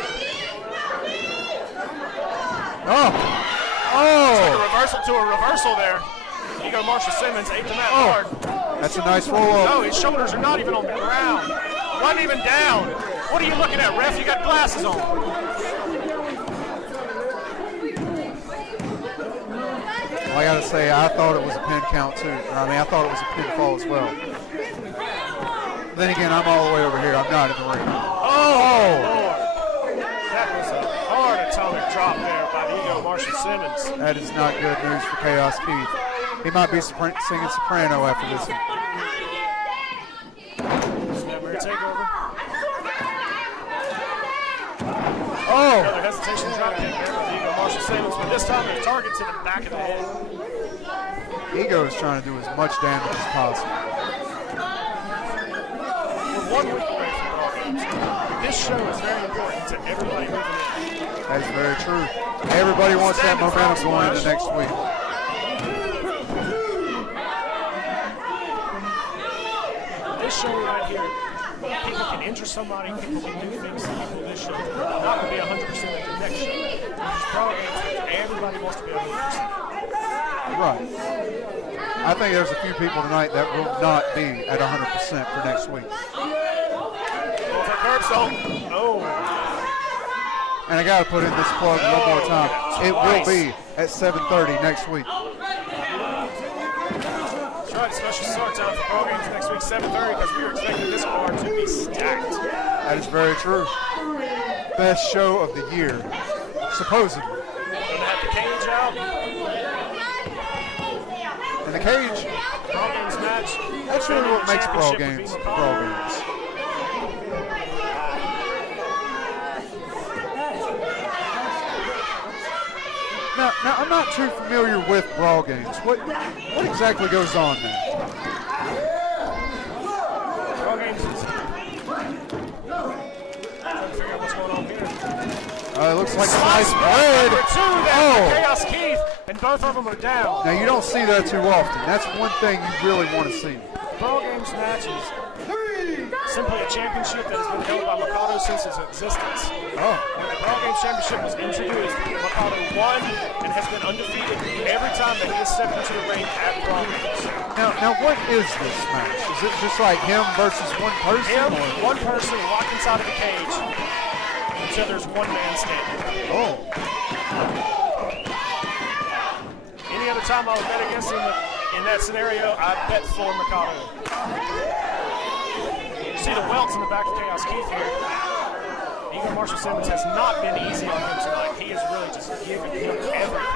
Oh! It's like a reversal to a reversal there. You go Marshall Simmons, ate the mat hard. That's a nice roll-up. No, his shoulders are not even on the ground. Wasn't even down. What are you looking at, ref? You got glasses on. Well, I gotta say, I thought it was a pin count too. I mean, I thought it was a pinfall as well. Then again, I'm all the way over here. I'm not in the ring. Oh! That was a hard atomic drop there by the ego Marshall Simmons. That is not good news for Kaos Keith. He might be singing soprano after this one. Takeover. Oh! Another hesitation drop kick there by the ego Marshall Simmons, but this time the target to the back of the head. Ego is trying to do as much damage as possible. We're 1 week away from Raw Games. This show is very important to everybody moving in. That is very true. Everybody wants that momentum going into next week. This show right here, people can injure somebody, people can do things to people this show. They're not going to be 100% at the next show. There's Raw Games, everybody wants to be 100%. Right. I think there's a few people tonight that will not be at 100% for next week. Oh. And I got to put in this plug one more time. It will be at 7:30 next week. That's right, special start time for Raw Games next week, 7:30, because we were expecting this card to be stacked. That is very true. Best show of the year, supposedly. Gonna have the cage out. And the cage. Raw Games match. That's really what makes Raw Games Raw Games. Now, I'm not too familiar with Brawl Games. What exactly goes on there? Brawl Games is trying to figure out what's going on here. It looks like sliced bread. Number 2 there for Kaos Keith, and both of them are down. Now, you don't see that too often. That's one thing you really want to see. Brawl Games matches. Simply a championship that has been held by MIKADO since its existence. Oh. When the Brawl Games Championship was introduced, MIKADO won and has been undefeated every time that he has stepped into the ring at Brawl Games. Now what is this match? Is it just like him versus one person? Him, one person locked inside of the cage until there's one man standing. Oh. Any other time I would bet against him in that scenario, I bet for MIKADO. See the welts in the back of Kaos Keith here. Ego Marshall Simmons has not been easy on him tonight. He is really just giving him everything.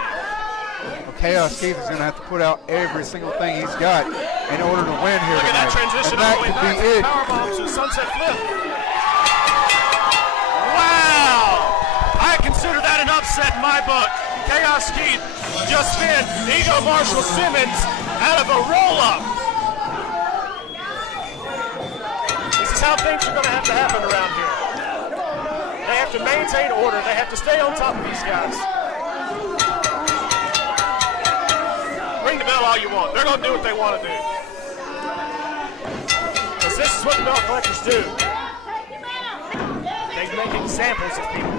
Well, Kaos Keith is going to have to put out every single thing he's got in order to win here Look at that tonight. transition And all that the way could back be to it. the powerbomb to a sunset flip. Wow! I consider that an upset in my book. Kaos Keith just spin Ego Marshall Simmons out of a roll-up. How things are going to happen around here. They have to maintain order. They have to stay on top of these guys. Ring the bell all you want. They're going to do what they want to do. Because this is what the belt collectors do. They make examples of people.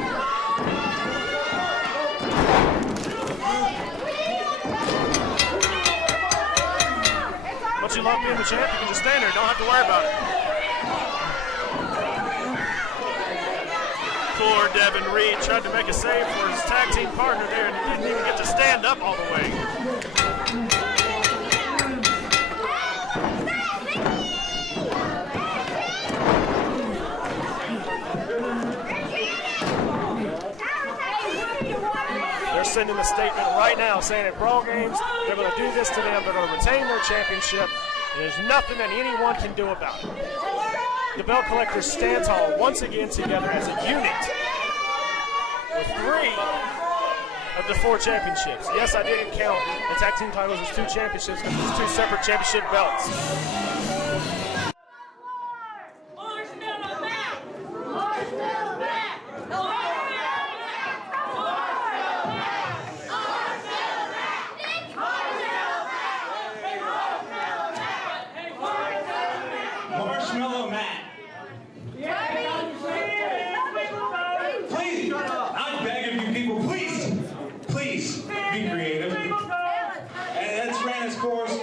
Once you love being the champ, you can just stand there. Don't have to worry about it. Poor Devin. Reid tried to make a save for his tag team partner there, and he didn't even get to stand up all the way. They're sending a statement right now saying at Brawl Games, they're going to do this to them. They're going to retain their championship. And there's nothing that anyone can do about it. The Belt Collectors stand tall once again together as a unit with 3 of the 4 championships. Yes, I didn't count the tag team titles as 2 championships because it's 2 separate championship belts. Marshmallow Matt. Please, I'm begging you people, please be creative. And that's ran its course.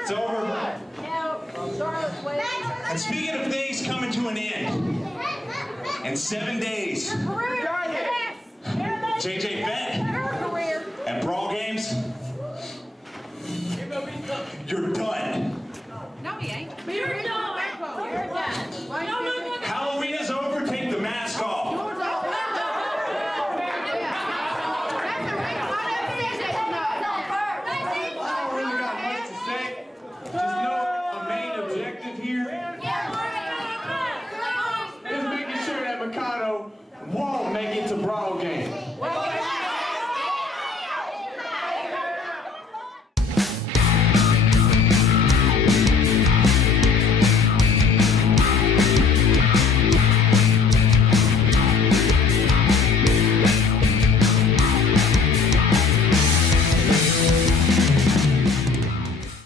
It's over. And speaking of things coming to an end, in 7 days, JJ Fett at Brawl Games, you're done. No, he ain't. You're done. You're done. Halloween is over. Take the mask off. All you got much to say. Just know the main objective here is making sure that MIKADO won't make it to Brawl Game.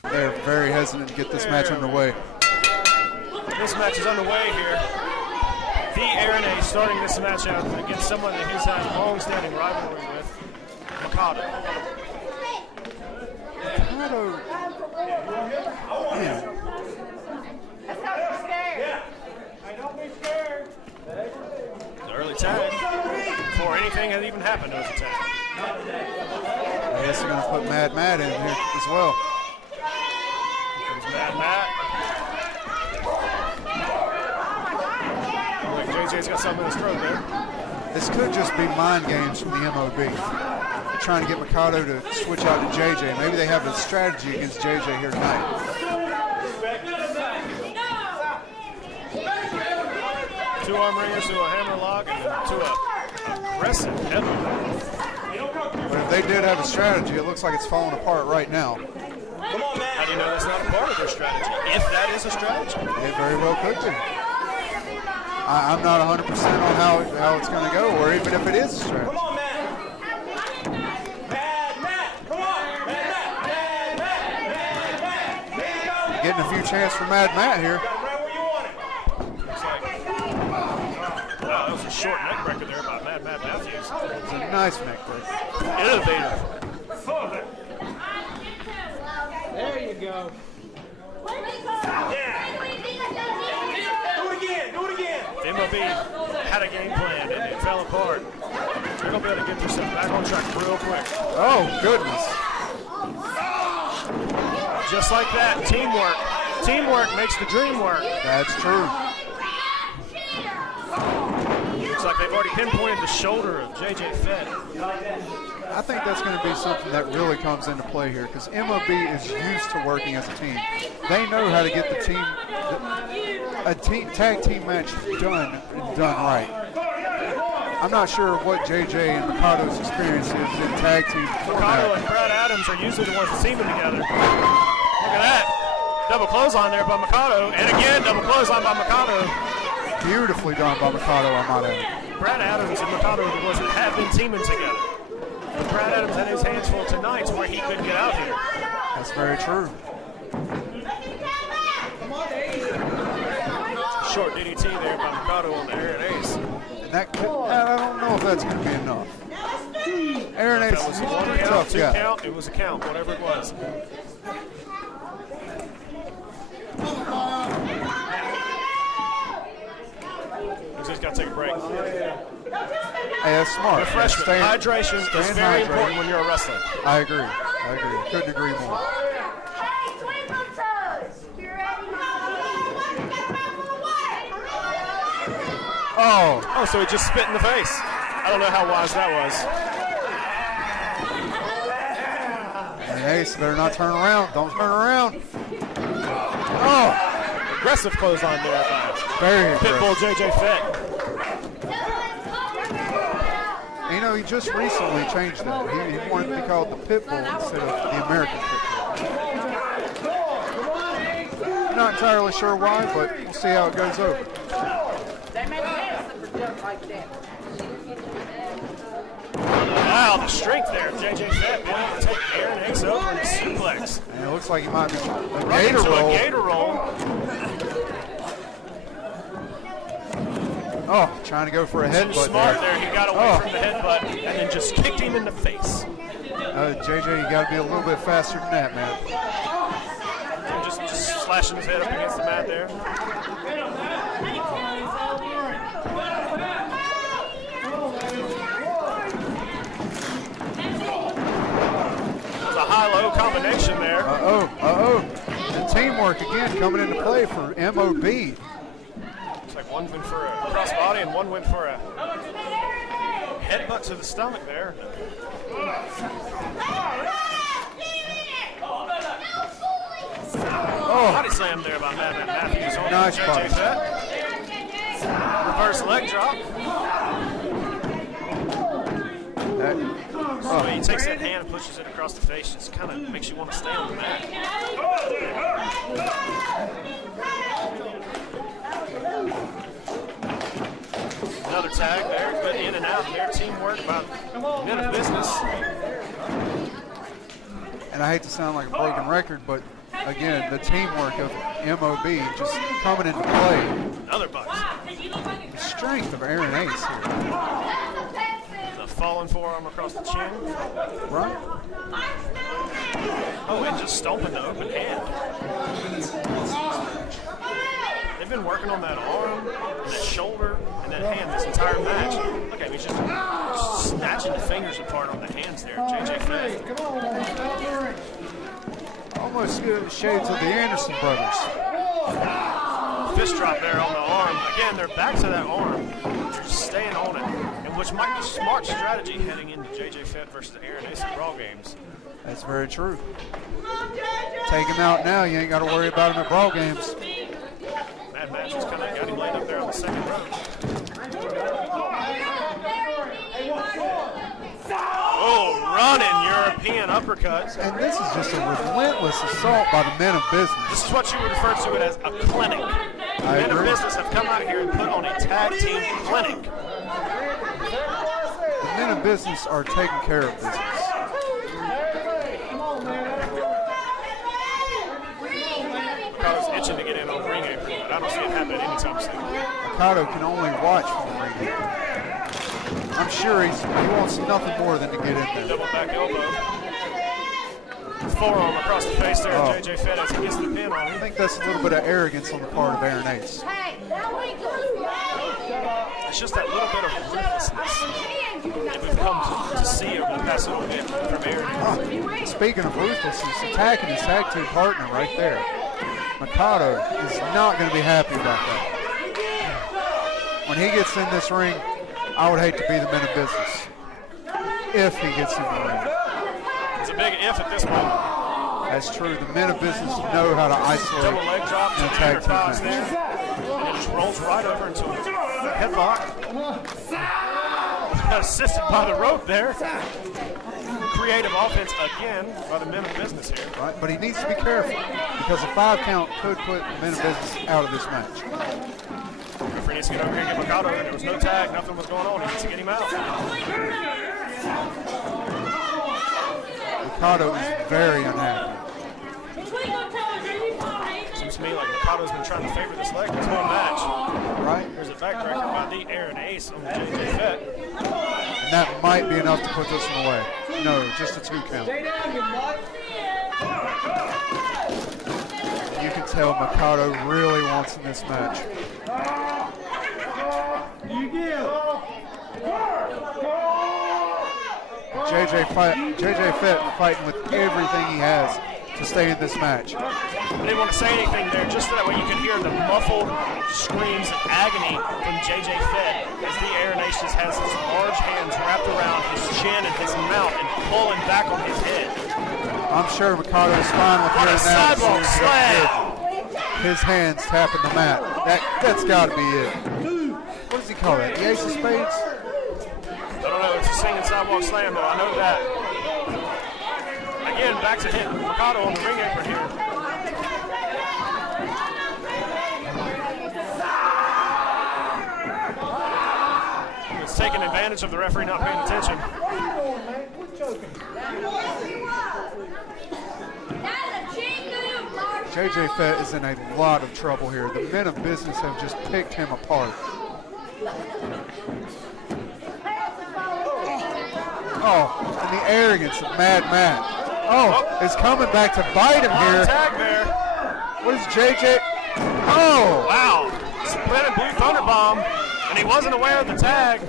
They're very hesitant to get this match underway. This match is underway here. The Aaron A starting this match out against someone that he's had a long-standing rivalry with, MIKADO. MIKADO. Man. That's how you're scared. Don't be scared. The early tag. Before anything had even happened, it was a tag. I guess they're going to put Mad Matt in here as well. There's Mad Matt. Oh, JJ's got something in his throat there. This could just be mind games from the MOB. They're trying to get MIKADO to switch out to JJ. Maybe they have a strategy against JJ here tonight. 2 arm ringers to a hammerlock and to a aggressive headlock. But if they did have a strategy, it looks like it's falling apart right now. Come on, man. How do you know that's not a part of their strategy? If that is a strategy. It very well could be. I'm not 100% on how it's going to go, or even if it is a strategy. Come on, Matt. Matt. Come on. Matt. Getting a few chances for Mad Matt here. Right where you want it. Looks like, wow, that was a short neck breaker there by Mad Matthews. It's a nice neck break. Innovative. There you go. Yeah. Do it again. MOB had a game plan and it fell apart. They're going to be able to get themselves back on track real quick. Oh, goodness. Just like that, teamwork. Teamwork makes the dream work. That's true. Looks like they've already pinpointed the shoulder of JJ Fett. I think that's going to be something that really comes into play here because MOB is used to working as a team. They know how to get a tag team match done right. I'm not sure what JJ and MIKADO's experience is in tag team format. MIKADO and Brad Adams are usually the ones that team together. Look at that. Double clothesline there by MIKADO. And again, double clothesline by MIKADO. Beautifully done by MIKADO, I might add. Brad Adams and MIKADO are the ones that have been teaming together. But Brad Adams had his hands full tonight to where he couldn't get out here. That's very true. Short DDT there by MIKADO on the Aaron Ace. And that could, I don't know if that's going to be enough. Aaron Ace is a pretty tough guy. Count, it was a count, whatever it was. He's got to take a break. Hey, that's smart. Refreshment, hydration is very important when you're a wrestler. I agree. Couldn't agree more. Oh, so he just spit in the face. I don't know how wise that was. Aaron Ace better not turn around. Don't turn around. Oh, aggressive clothesline there by very Pitbull aggressive. JJ Fett. You know, he just recently changed that. He wanted to be called the Pitbull instead of the American Pitbull. Not entirely sure why, but we'll see how it goes over. Wow, the strength there of JJ Fett being able to take Aaron Ace over in a suplex. And it looks like he might be a Right gator into roll. a gator roll. Oh, trying to go for a headbutt Smart there. He got away Oh. from the headbutt and then just kicked him in the face. JJ, you got to be a little bit faster than that, man. Just slashing his head up against the mat there. There's a high-low combination there. The teamwork again coming into play for MOB. Looks like one went for a crossbody and one went for a headbutt to the stomach there. Body slam there by Matt Matthews on Nice JJ body. Fett. Reverse leg drop. So he takes that hand and pushes it across the face. Just kind of makes you want to stay on the mat. Another tag there. Good in and out. Their teamwork about men of business. And I hate to sound like a broken record, but again, the teamwork of MOB just coming into play. Another box. The strength of Aaron Ace here. The falling forearm across the chin. Right. Oh, and just stomping the open hand. They've been working on that arm, and that shoulder, and that hand this entire match. Look at him, he's just snatching the fingers apart on the hands there. JJ Fett. Almost shades of the Anderson brothers. Fist drop there on the arm. Again, they're back to that arm. They're just staying on it, and which might be smart strategy heading into JJ Fett versus Aaron Ace at Brawl Games. That's very true. Take him out now, you ain't got to worry about him at Brawl Games. Mad Max just kind of got him laid up there on the second row. Oh, running European uppercuts. And this is just a relentless assault by the men of business. This is what you would refer to it as a clinic. The men of business have come out here and put on a tag team clinic. The men of business are taking care of business. MIKADO's itching to get in on ring apron, but I don't see it happening anytime soon. MIKADO can only watch from the ring apron. I'm sure he wants nothing more than to get in there. Double back elbow. Forearm across the face there, Oh. JJ Fett as he gets the pin on I him. think that's a little bit of arrogance on the part of Aaron Ace. It's just that little bit of ruthlessness that we've come to see over the past little bit from Aaron. Speaking of ruthlessness, attacking his tag team partner right there. MIKADO is not going to be happy about that. When he gets in this ring, I would hate to be the man of business. If he gets in the ring. It's a big if at this moment. That's true. The men of business know how to isolate Double leg drop in to a the tag inner team thighs match. there. And it just rolls right over into a headlock. Assisted by the rope there. Creative offense again by the men of business here. Right, but he needs to be careful because a 5 count could put the men of business out of this match. Referee needs to get over here and get MIKADO in. There was no tag, nothing was going on. He needs to get him out. MIKADO is very unhappy. Seems to me like MIKADO's been trying to favor this leg this whole match. Right? There's a backbreaker by the Aaron Ace on the JJ Fett. And that might be enough to put this one away. No, just a 2 count. You can tell MIKADO really wants in this match. JJ Fett fighting with everything he has to stay in this match. I didn't want to say anything there, just so that way you could hear the muffled screams of agony from JJ Fett as the Aaron Ace just has his large hands wrapped around his chin and his mouth and pulling back on his head. I'm sure MIKADO is fine with What a hearing that. sidewalk slam. His hands tapping the mat. That's got to be it. What does he call that? The Ace of Spades? I don't know. It's a singing sidewalk slam, though. I know that. Again, back to him. MIKADO on the ring apron here. He's taking advantage of the referee not paying attention. JJ Fett is in a lot of trouble here. The men of business have just picked him apart. Oh, and the arrogance of Mad Matt. Oh, is coming back to bite him here. Tag there. What is JJ? Oh! Wow. Split and blue thunder bomb, and he wasn't aware of the tag.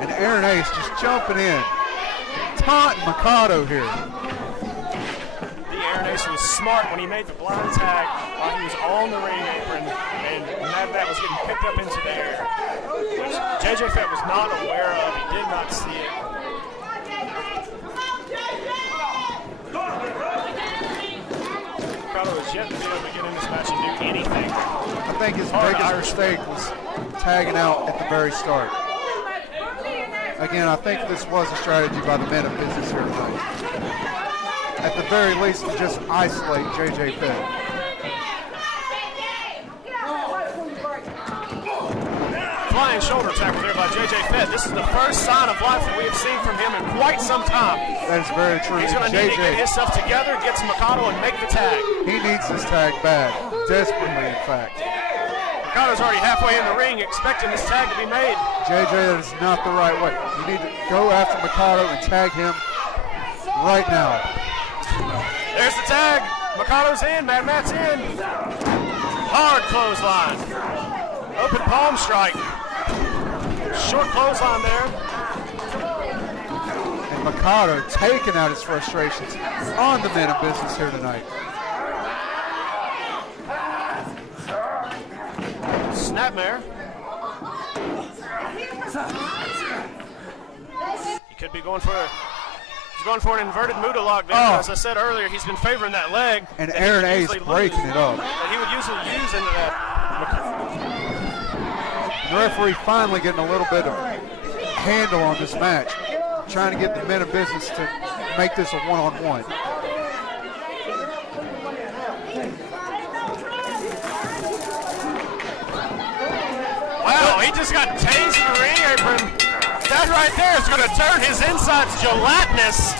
And Aaron Ace just jumping in. Taunting MIKADO here. Aaron Ace was smart when he made the blind tag while he was on the ring apron, and Mad Matt was getting picked up into the air, which JJ Fett was not aware of. He did not see it. MIKADO has yet to be able to get in this match and do anything. I think his biggest mistake was tagging out at the very start. Again, I think this was a strategy by the men of business here tonight. At the very least, to just isolate JJ Fett. Flying shoulder tackle there by JJ Fett. This is the first sign of life that we have seen from him in quite some time. That is very true. He's going to need to get his stuff together, get to MIKADO, and make the tag. He needs this tag bad. Desperately, in fact. MIKADO's already halfway in the ring expecting this tag to be made. JJ, that is not the right way. You need to go after MIKADO and tag him right now. There's the tag. MIKADO's in. Mad Matt's in. Hard clothesline. Open palm strike. Short clothesline there. And MIKADO taking out his frustrations on the men of business here tonight. Snapmare. He could be going for he's going for an inverted Muda lock there. Oh. As I said earlier, he's been favoring that leg. And Aaron Ace breaking it up. That he would usually use into that. The referee finally getting a little bit of handle on this match, trying to get the men of business to make this a one-on-one. Wow, he just got tased in the ring apron. That right there is going to turn his insides gelatinous.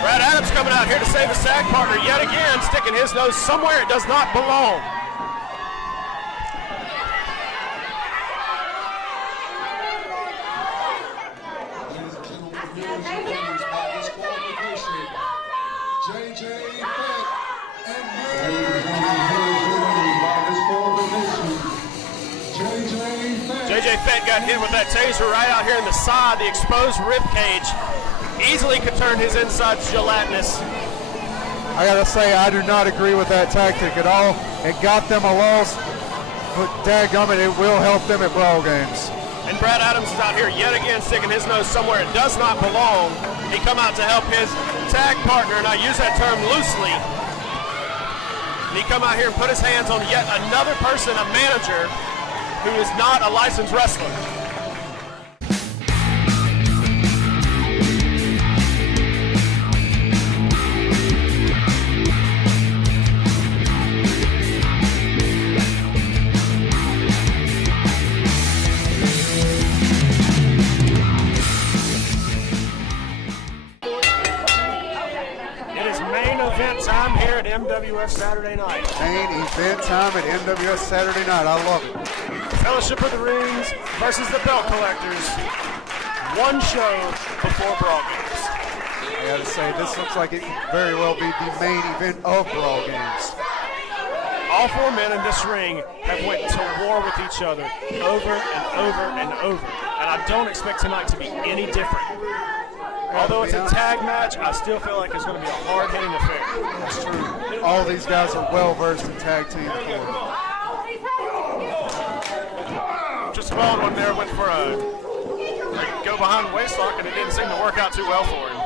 Brad Adams coming out here to save his tag partner yet again, sticking his nose somewhere it does not belong. JJ Fett got hit with that taser right out here in the side, the exposed rib cage. Easily could turn his insides gelatinous. I gotta say, I do not agree with that tactic at all. It got them a loss, but dadgummit, it will help them at Brawl Games. And Brad Adams is out here yet again sticking his nose somewhere it does not belong. He come out to help his tag partner, and I use that term loosely. And he come out here and put his hands on yet another person, a manager, who is not a licensed wrestler. Time here at MWF Saturday Night. Main event time at MWF Saturday Night. I love it. Fellowship of the Rings versus the Belt Collectors. One show before Brawl Games. I gotta say, this looks like it could very well be the main event of Brawl Games. All four men in this ring have went to war with each other over and over and over. And I don't expect tonight to be any different. Although it's a tag match, I still feel like it's going to be a hard-hitting affair. That's true. all these guys are well versed in tag team authority. Just Baldwin there went for a go behind waistlock, and it didn't seem to work out too well for him.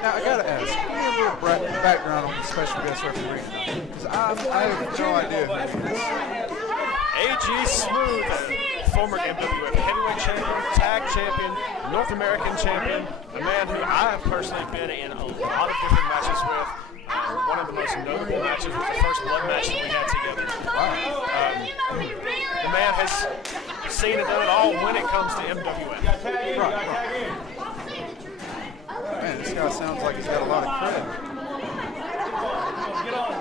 Now, I gotta ask, give me a little background on the special guest referee, because I have no idea who he is. A.G. Smooth, former MWF heavyweight champion, tag champion, North American champion, a man who I have personally been in a lot of different matches with. One of the most notable matches was the first blood match that we had together. Wow. The man has seen and done it all when it comes to MWF. Right. Man, this guy sounds like he's got a lot of credit.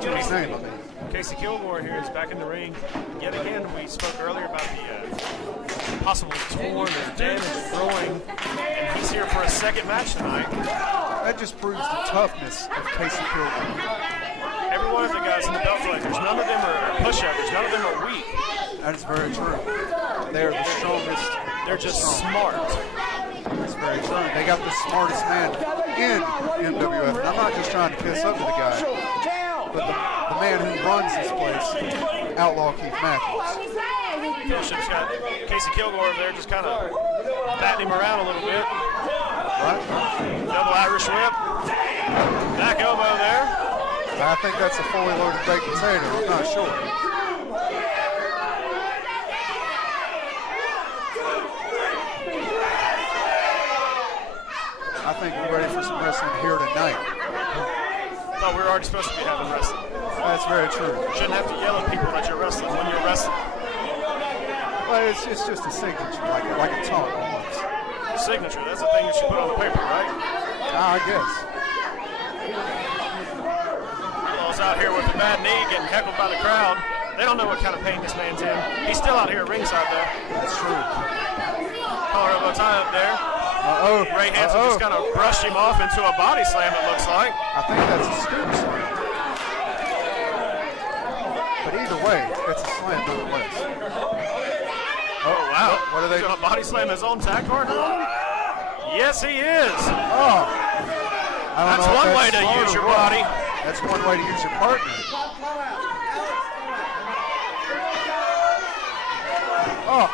What's his name, I mean? Casey Killgore here is back in the ring. Yet again, we spoke earlier about the possible torn and damaged groin, and he's here for a second match tonight. That just proves the toughness of Casey Killgore. Every one of the guys in the belt fighters, none of them are pushovers, none of them are weak. That is very true. They are the strongest. They're just smart. That's very true. They got the smartest man in MWF. And I'm not just trying to piss up to the guy, but the man who runs this place, Outlaw Keith Matthews. Fellowship's got Casey Killgore over there just kind of batting him around a little bit. Right. Double Irish whip. Back elbow there. I think that's a fully loaded baked potato. I'm not sure. I think we're ready for some wrestling here tonight. Thought we were already supposed to be having wrestling. That's very true. Shouldn't have to yell at people that you're wrestling when you're wrestling. But it's just a signature, like a taunt almost. Signature, that's the thing that you put on the paper, right? I guess. Outlaw's out here with a bad knee, getting heckled by the crowd. They don't know what kind of pain this man's in. He's still out here at ringside, though. That's true. Collar elbow tie up there. Ray Hansen just kind of brushed him off into a body slam, it looks like. I think that's a scoop slam. But either way, it's a slam nonetheless. Oh, wow. What are they going to body slam his own tag partner? Yes, he is. Oh. That's one way to use your body. That's one way to use your partner. Oh.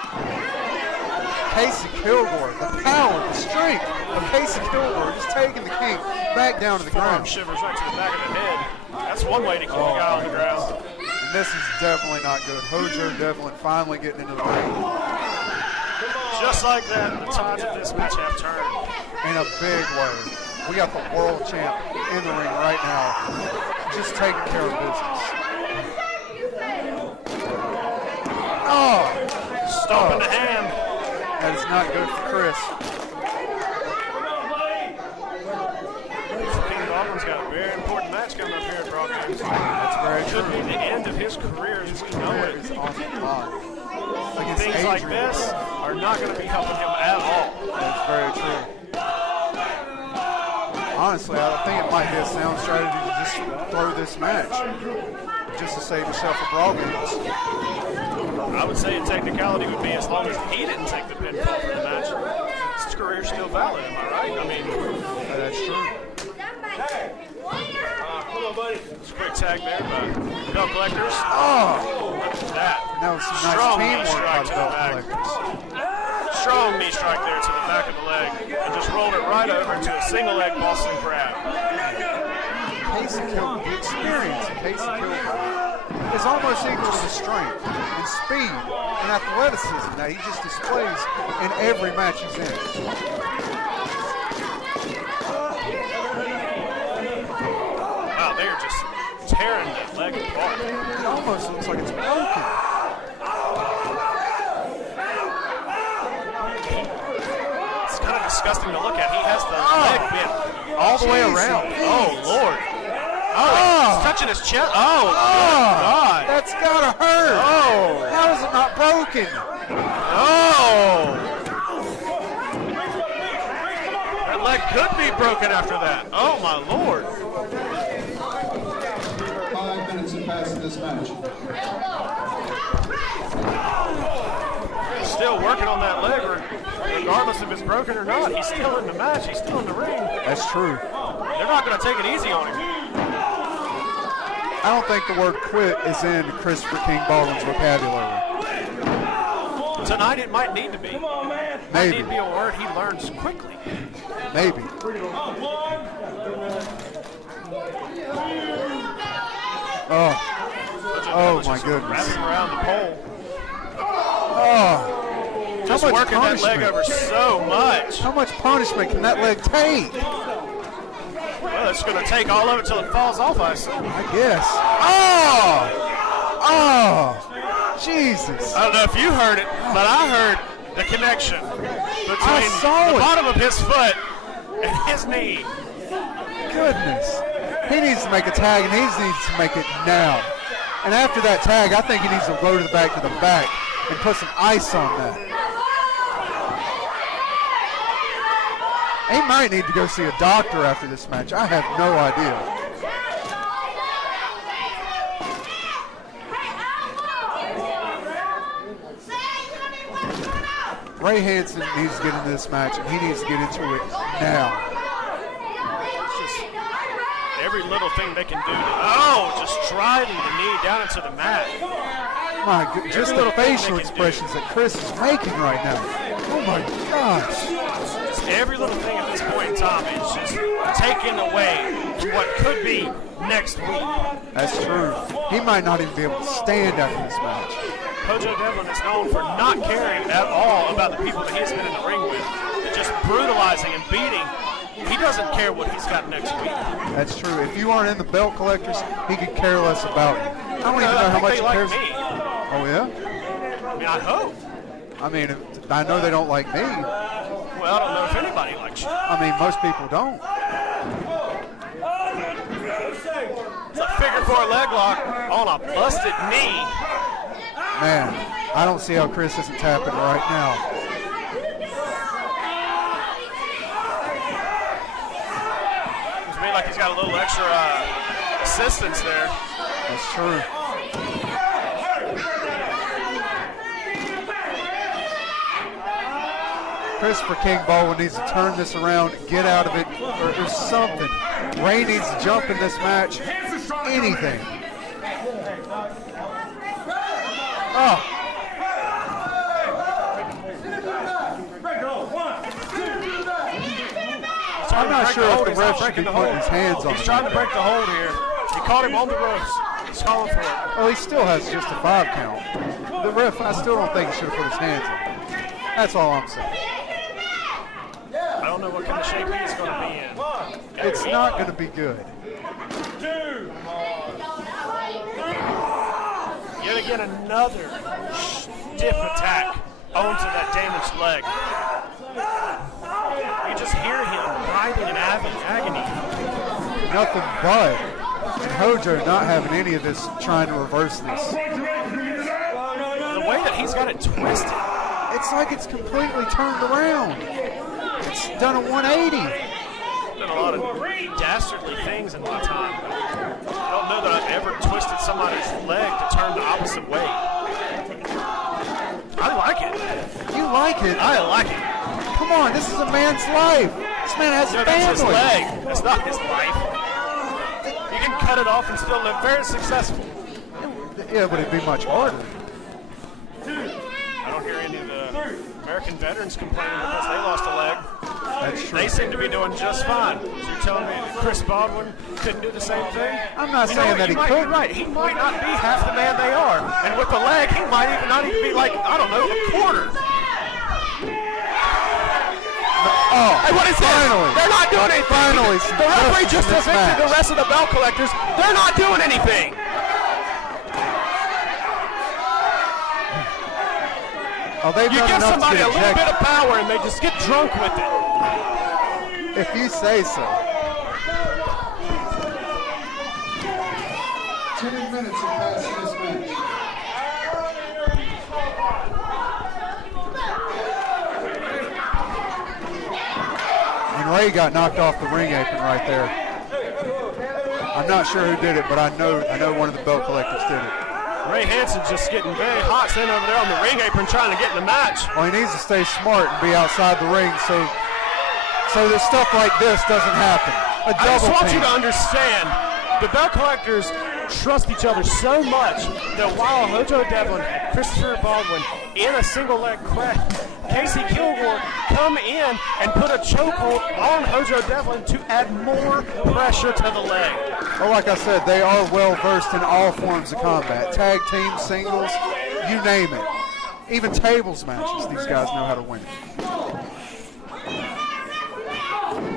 Casey Killgore, the power, the strength of Casey Killgore, just taking the king back down to the ground. Shivers right to the back of the head. That's one way to keep the guy on the ground. And this is definitely not good. Hojo Devlin finally getting into the ring. Just like that, the tides of this match have turned. In a big way. We got the world champ in the ring right now, just taking care of business. Oh! Stomping the hand. That is not good for Chris. King Baldwin's got a very important match coming up here at Broad Games. That's very true. Could be the end of his career as we know it. Is on the line. Things Adrian. like this are not going to be helping him at all. That's very true. Honestly, I think it might be a sound strategy to just throw this match, just to save yourself a Broad Games. I would say a technicality would be as long as he didn't take the pinfall for the match. His career's still valid, am I right? I mean, that's true. Come on, buddy. It's a quick tag there by Belt Collectors. Oh! Look at that. That was some nice Strong knee teamwork by strike the to the Belt back. Collectors. Strong knee strike there to the back of the leg. And just rolled it right over to a single leg Boston Crab. Casey Killgore, the experience of Casey Killgore is almost equal to the strength and speed and athleticism that he just displays in every match he's in. Wow, they are just tearing that leg apart. It almost looks like it's broken. It's kind of disgusting to look at. He has the leg bent all the way around. Oh, Lord. Oh, he's touching his chest. Oh, God. That's gotta hurt. Oh. How is it not broken? Oh. That leg could be broken after that. Oh, my Lord. 5 minutes have passed in this match. He's still working on that leg, regardless if it's broken or not. He's still in the match. He's still in the ring. That's true. They're not going to take it easy on him. I don't think the word quit is in Christopher King Baldwin's vocabulary. Tonight it might need to be. Maybe. Might need to be a word he learns quickly. Maybe. Oh my goodness. Wrap him around the pole. Oh. Just working that leg over so much. How much punishment can that leg take? Well, it's going to take all of it till it falls off, I assume. I guess. Oh! Oh! Jesus. I don't know if you heard it, but I heard the connection between the bottom of his foot and his knee. Goodness. He needs to make a tag, and he needs to make it now. And after that tag, I think he needs to go to the back and put some ice on that. He might need to go see a doctor after this match. I have no idea. Ray Hansen needs to get into this match, and he needs to get into it now. It's just every little thing they can do. Just driving the knee down into the mat. My goodness, just the facial expressions that Chris is making right now. Oh my gosh. Just every little thing at this point in time is just taken away from what could be next week. That's true. He might not even be able to stand after this match. Kojo Devlin is known for not caring at all about the people that he's been in the ring with. Just brutalizing and beating. He doesn't care what he's got next week. That's true. If you aren't in the belt collectors, he could care less about you. I don't even know how much he cares. Me. Oh, yeah? I mean, I hope. I mean, I know they don't like me. Well, I don't know if anybody likes you. I mean, most people don't. It's a figure four leg lock on a busted knee. Man, I don't see how Chris isn't tapping right now. Looks to me like he's got a little extra assistance there. That's true. Christopher King Baldwin needs to turn this around, get out of it, or there's something. Ray needs to jump in this match. Anything. Oh. I'm not sure if the ref should be putting his hands on him. He's trying to break the hold here. He caught him on the ropes. He's calling for it. Well, he still has just a 5 count. The ref, I still don't think he should have put his hands on him. That's all I'm saying. I don't know what kind of shape he's going to be in. It's not going to be good. Yet again, another stiff attack onto that damaged leg. You just hear him writhing in agony. Nothing but. And Hojo not having any of this, trying to reverse this. The way that he's got it twisted. It's like it's completely turned around. It's done a 180. I've done a lot of dastardly things in my time. I don't know that I've ever twisted somebody's leg to turn the opposite way. I like it. You like it? I like it. Come on, this is a man's life. This man has a family. That's his leg. That's not his life. You can cut it off and still live very successful. Yeah, but it'd be much harder. I don't hear any of the American veterans complaining because they lost a leg. That's true. They seem to be doing just fine. So you're telling me that Chris Baldwin couldn't do the same thing? I'm not saying that he couldn't. Right. He might not be half the man they are. And with the leg, he might even not even be like, I don't know, a quarter. Oh, hey, what is finally. This? They're not doing anything. Finally. The referee just evicted the rest of the belt collectors. They're not doing anything. Oh, they've you done give enough somebody to a get little bit ejected. of power and they just get drunk with it. If you say so. 10 minutes have passed in this match. And Ray got knocked off the ring apron right there. I'm not sure who did it, but I know one of the belt collectors did it. Ray Hansen's just getting very hot standing over there on the ring apron trying to get in the match. Well, he needs to stay smart and be outside the ring so that stuff like this doesn't happen. A I just double want team. you to understand, the belt collectors trust each other so much that while Hojo Devlin and Christopher Baldwin in a single leg crash, Casey Killgore come in and put a chokehold on Hojo Devlin to add more pressure to the leg. Well, like I said, they are well versed in all forms of combat. Tag team, singles, you name it. Even tables matches, these guys know how to win.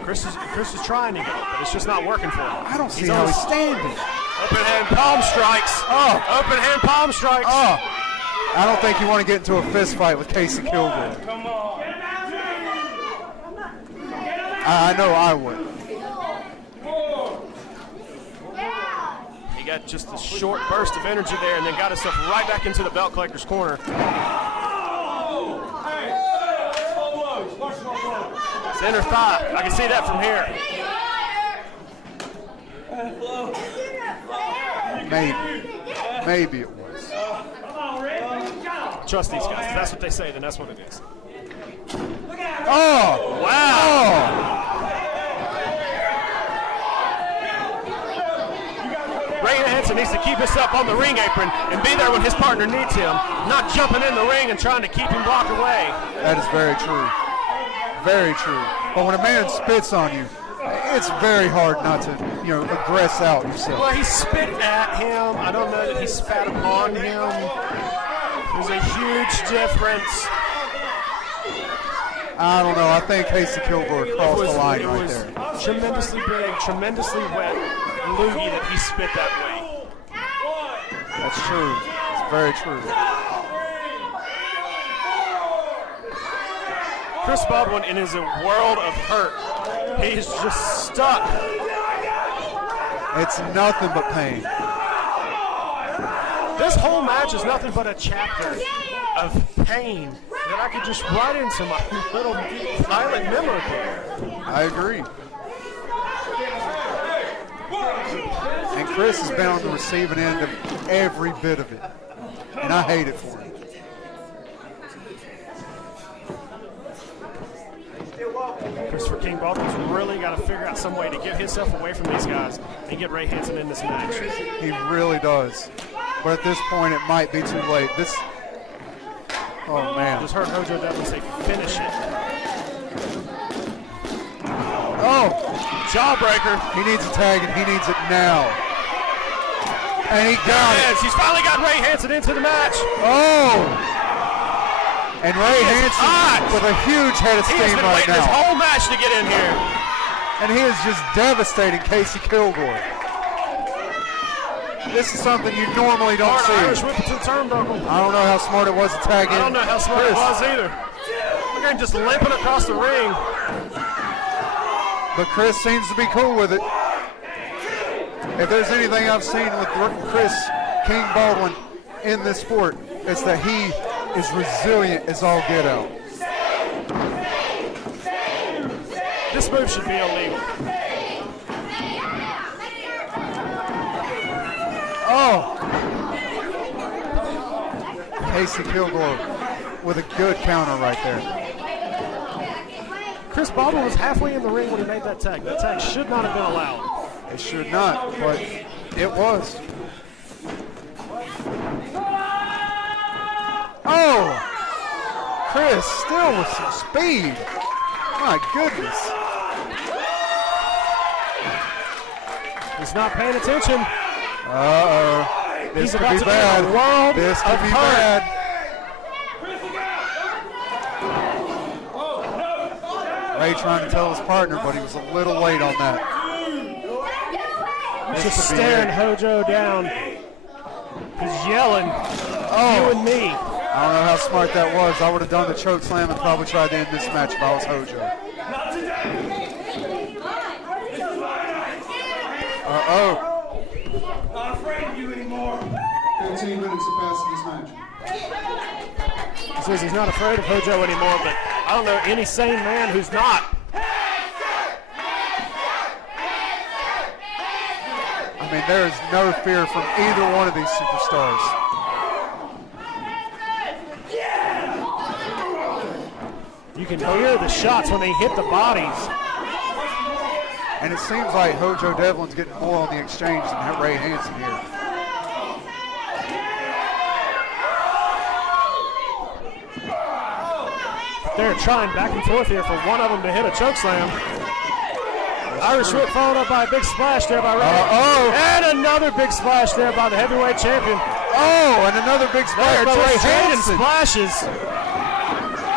Chris is trying to go, but it's just not working for him. I don't see how he's standing. Open hand palm strikes. Oh. Open hand palm strikes. Oh. I don't think you want to get into a fist fight with Casey Killgore. I know I would. He got just a short burst of energy there and then got himself right back into the belt collector's corner. Center thigh. I can see that from here. Maybe it was. Trust these guys. If that's what they say, then that's what it is. Oh! Wow! Ray Hansen needs to keep himself on the ring apron and be there when his partner needs him, not jumping in the ring and trying to keep him blocked away. That is very true. Very true. But when a man spits on you, it's very hard not to, aggress out yourself. Well, he spit at him. I don't know that he spat upon him. There's a huge difference. I don't know. I think Casey Killgore crossed the line right there. Tremendously big, tremendously wet loogie that he spit that way. That's true. It's very true. Chris Baldwin is a world of hurt. He's just stuck. It's nothing but pain. This whole match is nothing but a chapter of pain that I could just write into my little silent memory book. I agree. And Chris has been on the receiving end of every bit of it. And I hate it for him. Christopher King Baldwin's really got to figure out some way to get himself away from these guys and get Ray Hansen in this match. He really does. But at this point, it might be too late. Oh, man. Just heard Hojo Devlin say, finish it. Oh! Jawbreaker. He needs a tag, and he needs it now. And he got it. He's finally got Ray Hansen into the match. Oh! And Ray Hansen with a huge head of steam right now. He has been waiting this whole match to get in here. And he is just devastating Casey Killgore. This is something you normally don't see. Irish whip to the turnbuckle. I don't know how smart it was to tag in. I don't know how smart it was either. Look at him just limping across the ring. But Chris seems to be cool with it. If there's anything I've seen with Chris King Baldwin in this sport, it's that he is resilient as all get out. This move should be illegal. Oh! Casey Killgore with a good counter right there. Chris Baldwin was halfway in the ring when he made that tag. That tag should not have been allowed. It should not, but it was. Oh! Chris still with some speed. My goodness. He's not paying attention. Uh-oh. This could be bad. This could be bad. Ray trying to tell his partner, but he was a little late on that. Just staring Hojo down. He's yelling, you and me. I don't know how smart that was. I would have done the choke slam and probably tried to end this match if I was Hojo. Uh-oh. Not afraid of you anymore. 15 minutes to pass in this match. He says he's not afraid of Hojo anymore, but I don't know any sane man who's not. I mean, there is no fear from either one of these superstars. You can hear the shots when they hit the bodies. And it seems like Hojo Devlin's getting more on the exchange than Ray Hansen here. They're trying back and forth here for one of them to hit a chokeslam. Irish whip followed up by a big splash there by Reid. And another big splash there by the heavyweight champion. Oh, and another big splash by Ray Hansen. Splashes.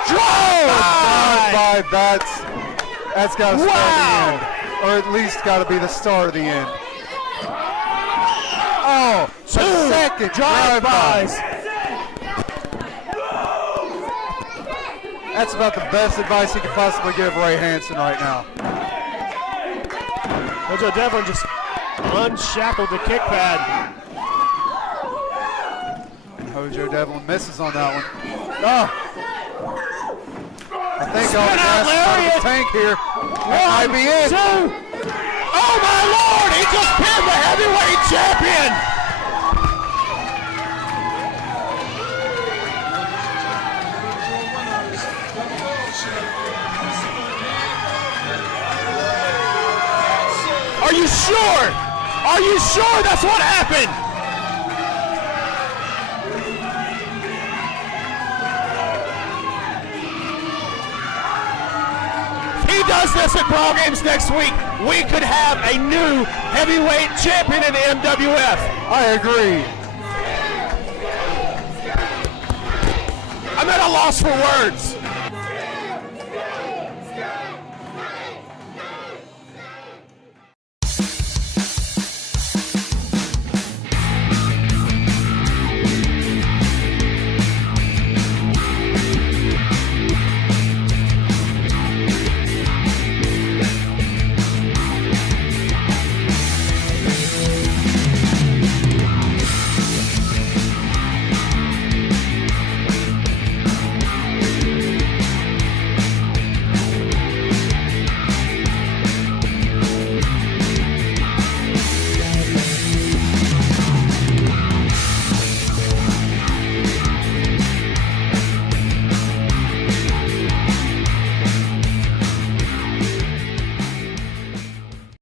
Drive by. That's got to start the end. Or at least got to be the start of the end. Oh, second drive-bys. That's about the best advice he could possibly give Ray Hansen right now. Mojo Devlin just unshackled the kick pad. Mojo Devlin misses on that one. Oh. I think I'll pass out of the tank here. That might be it. Oh my Lord! He just pinned the heavyweight champion. Are you sure? Are you sure that's what happened? He does this at Brawl Games next week, we could have a new heavyweight champion in the MWF. I agree. I'm at a loss for words.